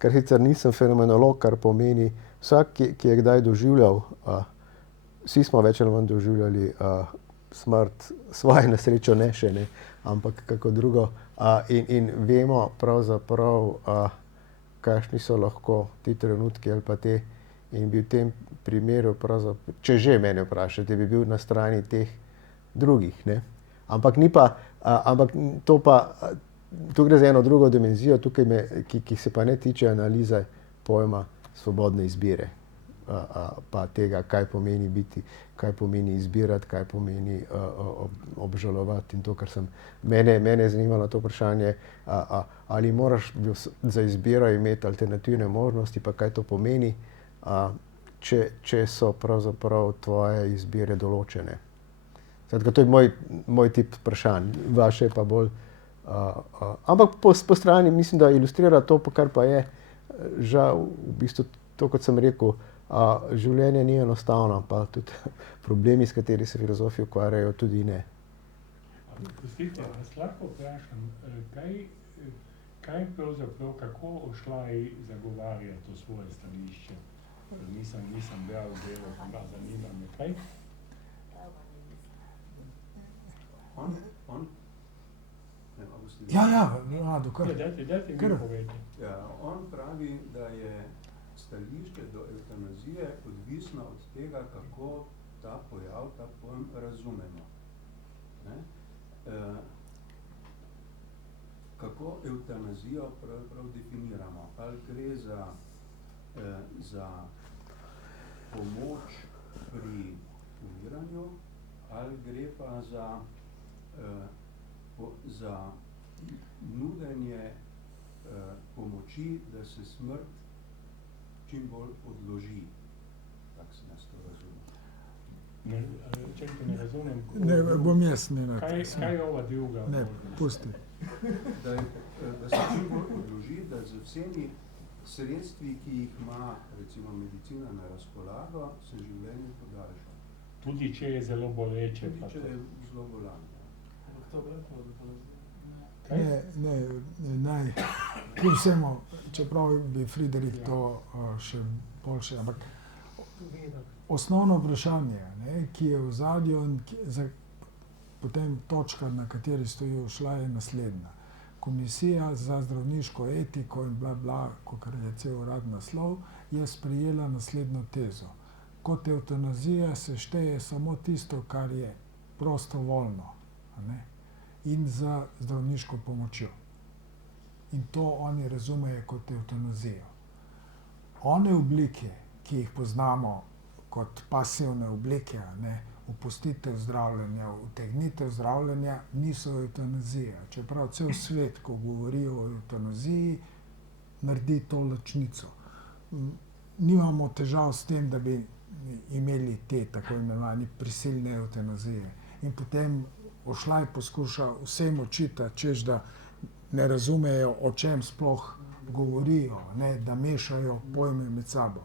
ker sicer nisem fenomenolog, kar pomeni vsak, ki je kdaj doživljal, vsi smo več ali manj doživljali smrt, svoje na srečo ne še, ne, ampak kako drugo. In vemo pravzaprav, kakšni so lahko ti trenutki ali pa te, in bi v tem primeru pravzaprav, če že mene vprašate, bi bil na strani teh drugih, ne. Ampak ni pa, ampak to pa, tu gre za eno drugo dimenzijo, tukaj ki se pa ne tiče analize pojma svobodne izbire, pa tega, kaj pomeni biti, kaj pomeni izbirati, kaj pomeni obžalovati in to, kar mene je zanimalo to vprašanje, ali moraš za izbiro imeti alternativne možnosti, pa kaj to pomeni, če so pravzaprav tvoje izbire določene. Zato, to je moj tip vprašanj, vaše pa bolj, ampak po strani mislim, da ilustrira to, kar pa je žal v bistvu to, kot sem rekel, življenje ni enostavno, pa tudi problemi, s kateri se filozofi ukvarjajo, tudi ne. Pustite, vas lahko vprašam, kaj pravzaprav, kako Ošlaj zagovarja to svoje stališče? Nisem bral Delo, pa ga zanima me, kaj? Rado, kar. Dajte vi Kar. povedati. Ja, on pravi, da je stališče do evtanazije odvisno od tega, kako ta pojav, ta pojem razumemo. Ne? Kako evtanazijo pravzaprav definiramo? Ali gre za pomoč pri umiranju, ali gre pa za nudenje pomoči, da se smrt čim bolj odloži. Tak se nas to razume. Čekajte, ne razumem. Ne, bom jaz, ne. Kaj je ova druga? Ne, pusti. Da se čim bolj odloži, da z vsemi sredstvi, ki jih ima recimo medicina na razpolago, se življenje podaljša. Tudi če je zelo boleče. Tudi če je zelo bolan. Ne, kljub vsemu, čeprav bi Friderik to še boljše, ampak osnovno vprašanje, ne, ki je v ozadju in potem točka, na kateri stoji šla, je naslednja. Komisija za zdravniško etiko in bla bla, kakor je cel urad naslov, je sprejela naslednjo tezo. Kot evtanazija se šteje samo tisto, kar je prostovoljno, ne, in za zdravniško pomočjo. In to oni razumejo kot evtanazijo. One oblike, ki jih poznamo kot pasivne oblike, ne, opustitev zdravljenja, utegnitev zdravljenja, niso evtanazija. Čeprav cel svet, ko govori o evtanaziji, naredi to ločnico. Nimamo težav s tem, da bi imeli te tako imenovane prisilne evtanazije. In potem Ošlaj poskuša vsem očitati, češ da ne razumejo, o čem sploh govorijo, ne, da mešajo pojme med sabo.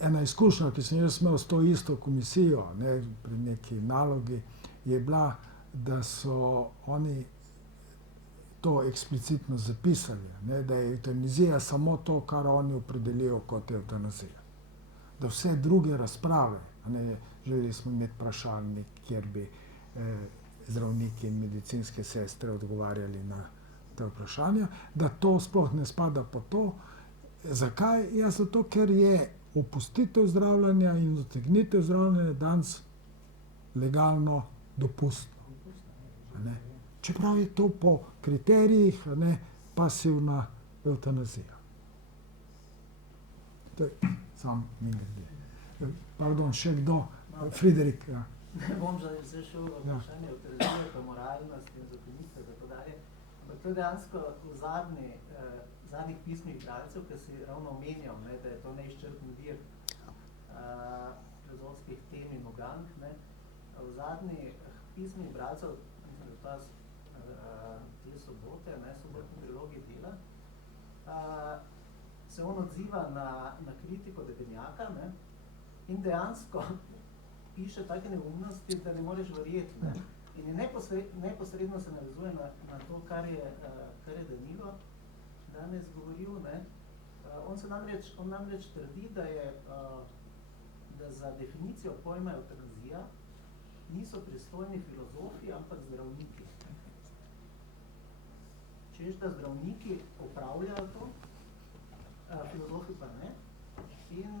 Ena izkušnja, ki sem jaz imel s to isto komisijo, ne, pri neki nalogi, je bila, da so oni to eksplicitno zapisali, ne, da je evtanazija samo to, kar oni opredelijo kot evtanazija. Da vse druge razprave, ne, želeli smo imeti vprašalnik, kjer bi zdravniki in medicinske sestre odgovarjali na te vprašanja, da to sploh ne spada po to. Zakaj? Ja, zato, ker je opustitev zdravljenja in utegnitev zdravljenja danes legalno dopustno. Ne? Čeprav je to po kriterijih, ne, pasivna evtanazija. To je sam mimogrede. Pardon, še kdo? Friderik. Ja. Ne bom zdaj šel v vprašanje evtanazije, pa moralnosti in zakonitve, tako dalje. Ampak to je dejansko v zadnjih pismih bralcev, ki si ravno omenjal, ne, da je to neizčrpni vir filozofskih tem in ugank. V zadnjih pismih bralcev, mislim, da te sobote, sobotni prilogi Dela, se on odziva na kritiko Debenjaka, ne, in dejansko piše take neumnosti, da ne moreš verjeti. Ne. In je neposredno se navezuje na to, kar je Danilo danes govoril. Ne. On namreč trdi, da za definicijo pojma evtanazija niso pristojni filozofi, ampak zdravniki. Češ, da zdravniki opravljajo to, filozofi pa ne. In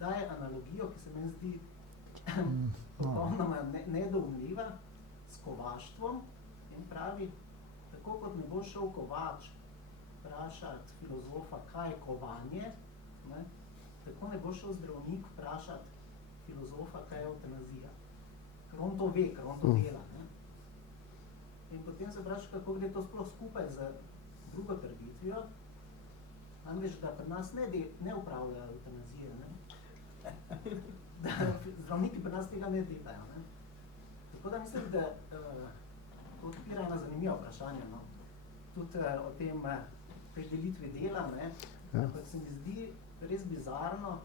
daje analogijo, ki se meni zdi popolnoma nedoumljiva, s kovaštvom in pravi, tako kot ne bo šel kovač vprašati filozofa, kaj je kovanje, ne, tako ne bo šel zdravnik vprašati filozofa, kaj je evtanazija. Ker on to ve, ker on to dela. Ne. In potem se vpraša, kako gre to sploh skupaj z drugo trditvijo, namreč, da pri nas ne upravljajo evtanazije. Ne. Da zdravniki pri nas tega ne delajo. Ne. Tako da mislim, da to odpira ena zanimiva vprašanja. No. Tudi o tem delitvi dela, ne. Ampak se mi zdi res bizarno,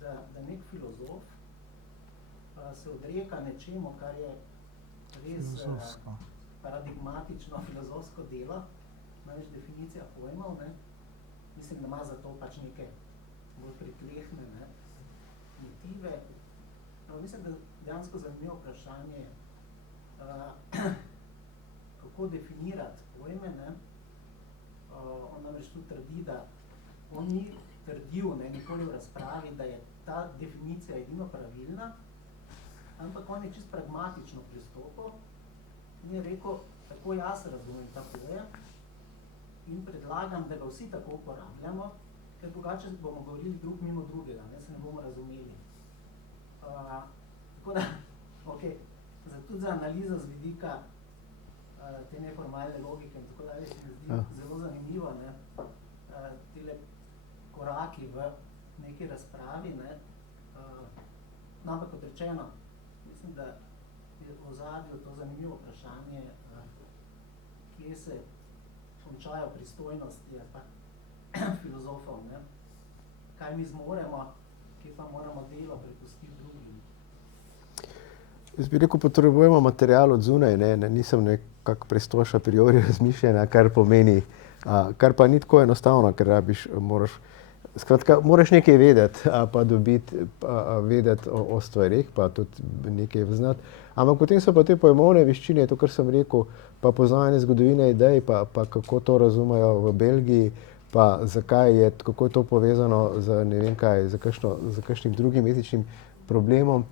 da nek filozof se odreka nečemu, kar je res paradigmatično filozofsko delo, namreč definicija pojmov, ne. Mislim, da ima za to pač neke bolj pritlehne motive. No, mislim, dejansko zanimivo vprašanje, kako definirati pojme, ne. On namreč tudi trdi, da on ni trdil, ne, nikoli v razpravi, da je ta definicija edino pravilna, ampak on je čisto pragmatično pristopil in je rekel, tako jaz razumem ta pojem in predlagam, da ga vsi tako uporabljamo, ker drugače bomo govorili drug mimo drugega, ne, se ne bomo razumeli. Tako da, okay, tudi za analizo z vidika te neformalne logike in tako dalje se mi zdi zelo zanimivo, ne, tele koraki v neki razpravi, ne. No, ampak kot rečeno, mislim, da je v ozadju to zanimivo vprašanje, kje se končajo pristojnosti pa filozofov, ne. Kaj mi zmoremo, kje pa moramo delo prepustiti drugim. Jaz bi rekel, potrebujemo material od zunaj, ne, nisem nekak prestoš a priori razmišljanja, kar pomeni, kar pa ni tako enostavno, ker moraš nekaj vedeti, pa dobiti, vedeti o stvarih, pa tudi nekaj znati. Ampak potem so pa te pojmovne veščine, to, kar sem rekel, pa poznavanje zgodovine idej, pa kako to razumejo v Belgiji, pa kako je to povezano z ne vem kaj, z kakšnim drugim etičnim problemom,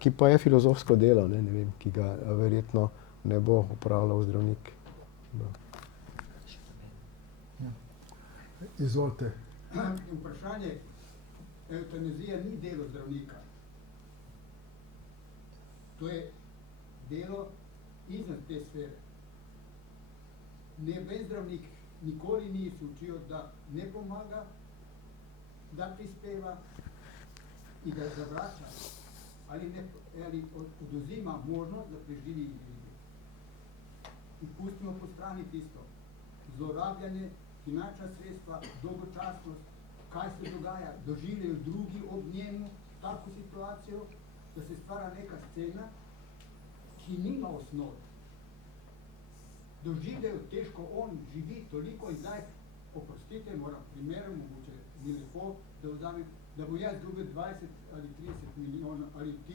ki pa je filozofsko delo, ne vem, ki ga verjetno ne bo upravljal zdravnik. Izvolite. Vprašanje, evtanazija ni delo zdravnika. To je delo izven te sfere. Noben zdravnik nikoli ni se učil, da ne pomaga, da prispeva in da zavrača ali oduzima možnost, da preživi individu. In pustimo po strani tisto. Zlorabljanje, finančna sredstva, dolgočasnost, kaj se dogaja, doživljajo drugi ob njemu tako situacijo, da se stvara neka scena, ki nima osnove. Doživljajo težko, on živi toliko in zdaj, oprostite, moram primeru, mogoče ni lepo, da vzamem, da bo jaz dobil 20 ali 30 milijonov ali 1000,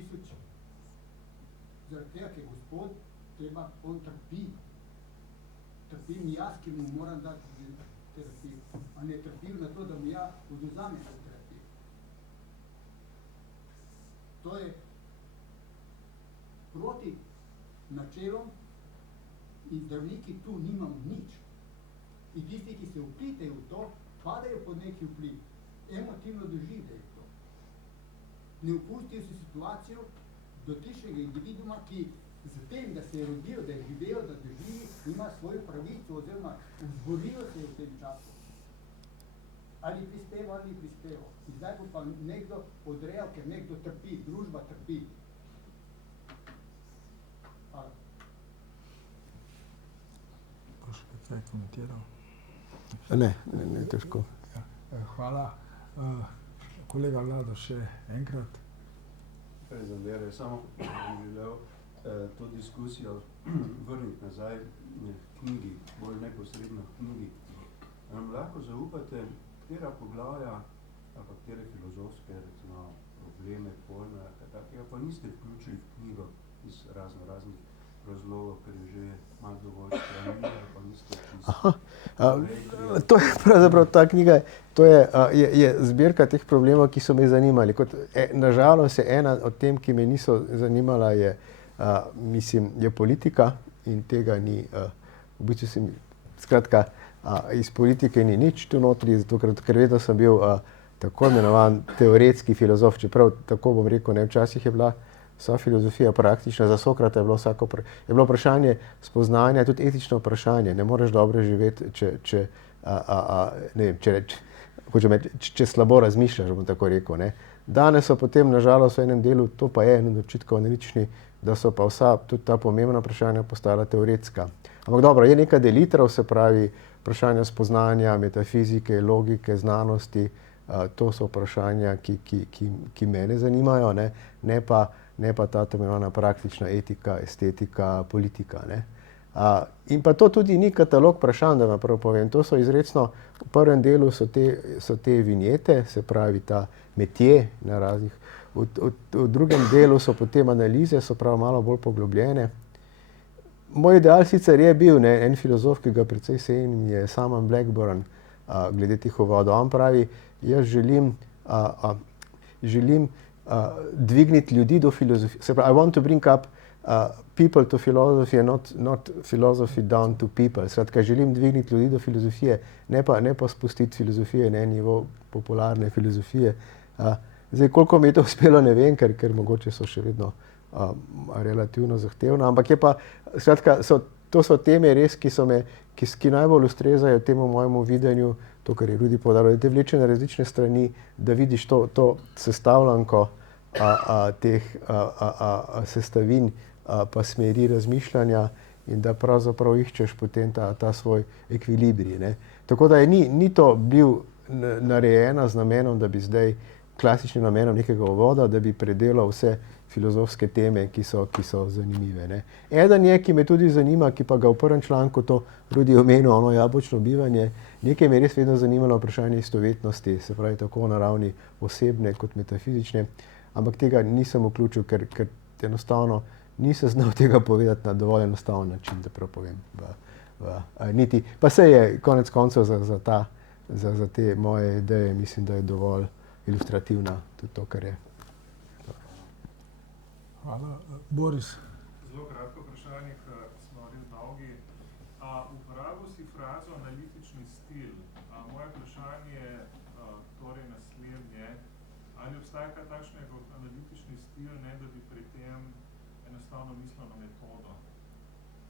zaradi tega, ker gospod, treba, on trpi. Trpim jaz, ki mu moram dati terapijo, a ne trpim na to, da mu ja oduzamem to terapijo. To je proti načelom in zdravniki tu nimamo nič. In tisti, ki se vplitejo v to, padajo pod neki vpliv, emotivno doživljajo to. Ne upustijo se situacijo dotičnega individuma, ki z tem, da se je rodil, da je živel, da doživi, ima svojo pravico oziroma vzborijo se v tem času. Ali prispeval, ali prispeval. In zdaj bo pa nekdo odrejal, ker nekdo trpi, družba trpi. Hvala. Boš kaj komentiral? Ne, težko. Hvala. Kolega Vlado, še enkrat. Zamere, samo bi želel to diskusijo vrniti nazaj knjigi, bolj neposredno knjigi. Nam lahko zaupate, katera poglavja, ali katere filozofske, recimo, probleme, pojme, takega pa niste vključili v knjigo iz raznih razlogov, ker je že malo dovolj strani, pa niste čisto. To je pravzaprav ta knjiga, to je zbirka teh problemov, ki so me zanimali. Nažalost je ena od tem, ki me niso zanimala, je politika in tega ni, v bistvu skratka, iz politike ni nič tu notri, zato ker vedno sem bil tako imenovan teoretski filozof, čeprav tako bom rekel, ne, včasih je bila vsa filozofija praktična, za Sokrata je bilo vprašanje spoznanja, tudi etično vprašanje, ne moreš dobro živeti, če slabo razmišljaš, bom tako rekel, ne. Danes so potem, nažalost, v enem delu, to pa je en od očitkov analitični, da so pa vsa, tudi ta pomembna vprašanja postala teoretska. Ampak dobro, je neka delitev, se pravi, vprašanja spoznanja, metafizike, logike, znanosti, to so vprašanja, ki mene zanimajo, ne pa ta temeljna praktična etika, estetika, politika, ne. In pa to tudi ni katalog vprašanj, da vam prav povem, to so izrecno, v prvem delu so te vinjete, se pravi ta metje na raznih V drugem delu so potem analize, so prav malo bolj poglobljene. Moj ideal sicer je bil, ne, en filozof, ki ga precej cenim, je Simon Blackburn, glede teh uvodov. On pravi, jaz želim dvigniti ljudi do filozofije. Se pravi, I want to bring up people to philosophy and not philosophy down to people. Skratka, želim dvigniti ljudi do filozofije, ne pa spustiti filozofije na en nivo popularne filozofije. Zdaj, koliko mi je to uspelo, ne vem, ker mogoče so še vedno relativno zahtevna, ampak je pa, skratka, to so teme res, ki najbolj ustrezajo temu mojemu videnju, to, kar je Rudi poudaril, da te vleče na različne strani, da vidiš to sestavljanko teh sestavin pa smeri razmišljanja in da pravzaprav iščeš potem ta svoj ekvilibrij, ne. Tako da ni to bil narejena z namenom, da bi zdaj klasičnim namenom nekega uvoda, da bi predelal vse filozofske teme, ki so zanimive, ne. Eden je, ki me tudi zanima, ki pa ga v prvem članku to Rudi omenil, ono jabolčno bivanje, nekaj me je res vedno zanimalo vprašanje istovetnosti, se pravi tako na ravni osebne kot metafizične, ampak tega nisem vključil, ker enostavno nisem znal tega povedati na dovolj enostaven način, da prav povem. Niti, pa se je konec koncev za te moje ideje, mislim, da je dovolj ilustrativna tudi to, kar je. Hvala. Boris. Zelo kratko vprašanje, ker smo res dolgi. Uporabil si frazo analitični stil. Moje vprašanje je torej naslednje. Ali obstaja kaj takšnega analitični stil, ne da bi pri tem enostavno mislil na metodo?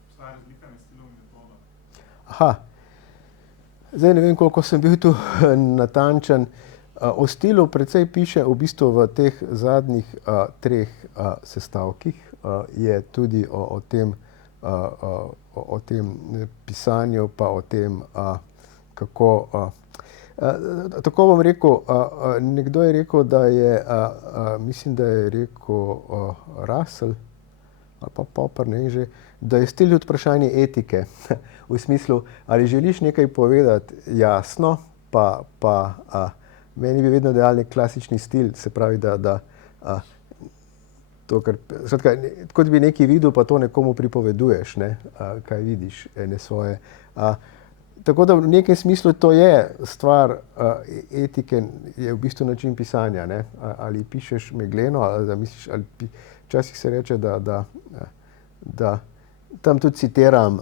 Obstaja razlika med stilom in metodo? Aha. Zdaj ne vem, koliko sem bil tu natančen. O stilu precej piše v bistvu v teh zadnjih treh sestavkih. Je tudi o tem pisanju, pa o tem, kako... Tako bom rekel, nekdo je rekel, da je, mislim, da je rekel Russell, ali pa Popper, ne že, da je stil tudi vprašanje etike. V smislu, ali želiš nekaj povedati jasno, pa meni bi vedno dejal nek klasični stil, se pravi, da to, kar, skratka, kot bi nekaj videl, pa to nekomu pripoveduješ, ne, kaj vidiš, ene svoje. Tako da v nekem smislu to je stvar etike, je v bistvu način pisanja, ne. Ali pišeš megleno, ali da misliš, ali včasih se reče, da tam tudi citiram,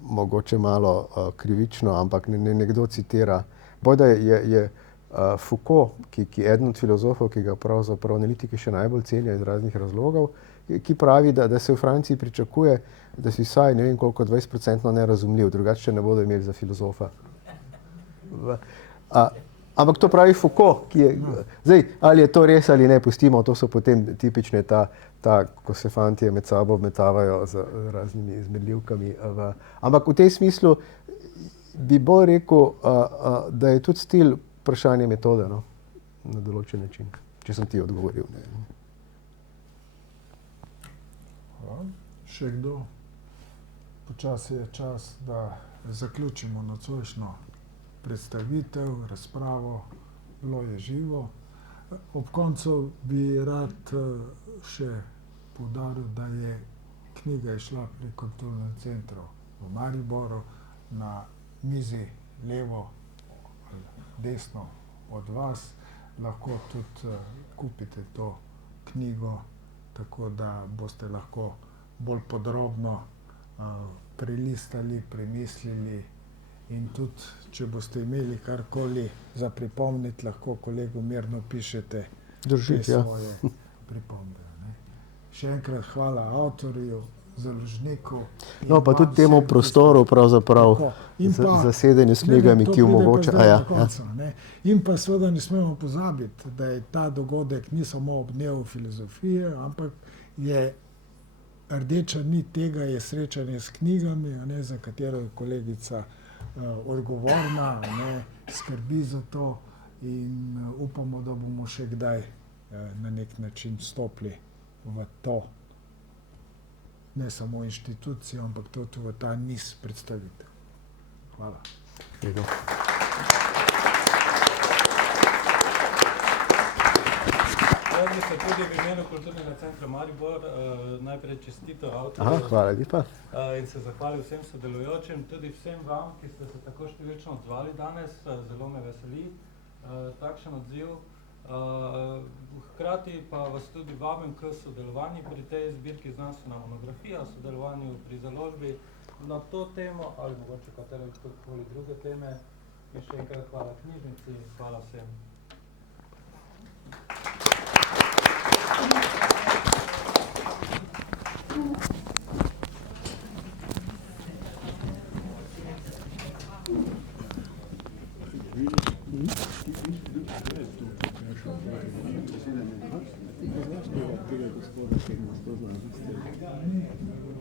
mogoče malo krivično, ampak nekdo citira. Bojda je Foucault, ki je eden od filozofov, ki ga pravzaprav analitiki še najbolj cenijo iz raznih razlogov, ki pravi, da se v Franciji pričakuje, da si vsaj, ne vem koliko, 20% nerazumljiv, drugače ne bodo imeli za filozofa. Ampak to pravi Foucault, ki je... Zdaj, ali je to res ali ne, pustimo, to so potem tipične ko se fantje med sabo obmetavajo z raznimi izmerljivkami. Ampak v tem smislu bi bolj rekel, da je tudi stil vprašanje metode, no, na določen način, če sem ti odgovoril. Ne. Hvala. Še kdo? Počasi je čas, da zaključimo nocojšnjo predstavitev, razpravo. Bilo je živo. Ob koncu bi rad še poudaril, da je knjiga išla pri Kulturnem centru v Mariboru, na mizi levo, desno od vas. Lahko tudi kupite to knjigo, tako da boste lahko bolj podrobno prelistali, premislili in tudi, če boste imeli karkoli za pripomniti, lahko kolegu mirno pišete svoje pripombe. Še enkrat hvala avtorju, založniku. No, pa tudi temu prostoru pravzaprav zasedenju s knjigami, ki omogoča. In pa seveda ne smemo pozabiti, da je ta dogodek ni samo ob dnevu filozofije, ampak je rdeča nit tega je srečanje s knjigami, za katero je kolegica odgovorna, skrbi za to in upamo, da bomo še kdaj na nek način stopili v to, ne samo inštitucijo, ampak tudi v ta niz predstavitev. Hvala. Hvala. se tudi v imenu Kulturnega centra Maribor najprej čestitev avtorju. Aha, hvala lepa. In se zahvalil vsem sodelujočim, tudi vsem vam, ki ste se tako številčno odzvali danes. Zelo me veseli takšen odziv. Hkrati pa vas tudi vabim k sodelovanju pri tej zbirki Znanstvena monografija, sodelovanju pri založbi na to temo ali mogoče katerekoli druge teme. In še enkrat hvala knjižnici, hvala vsem.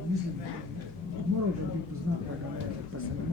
Mislim, moral bi biti poznat, pa ga ne, pa se ne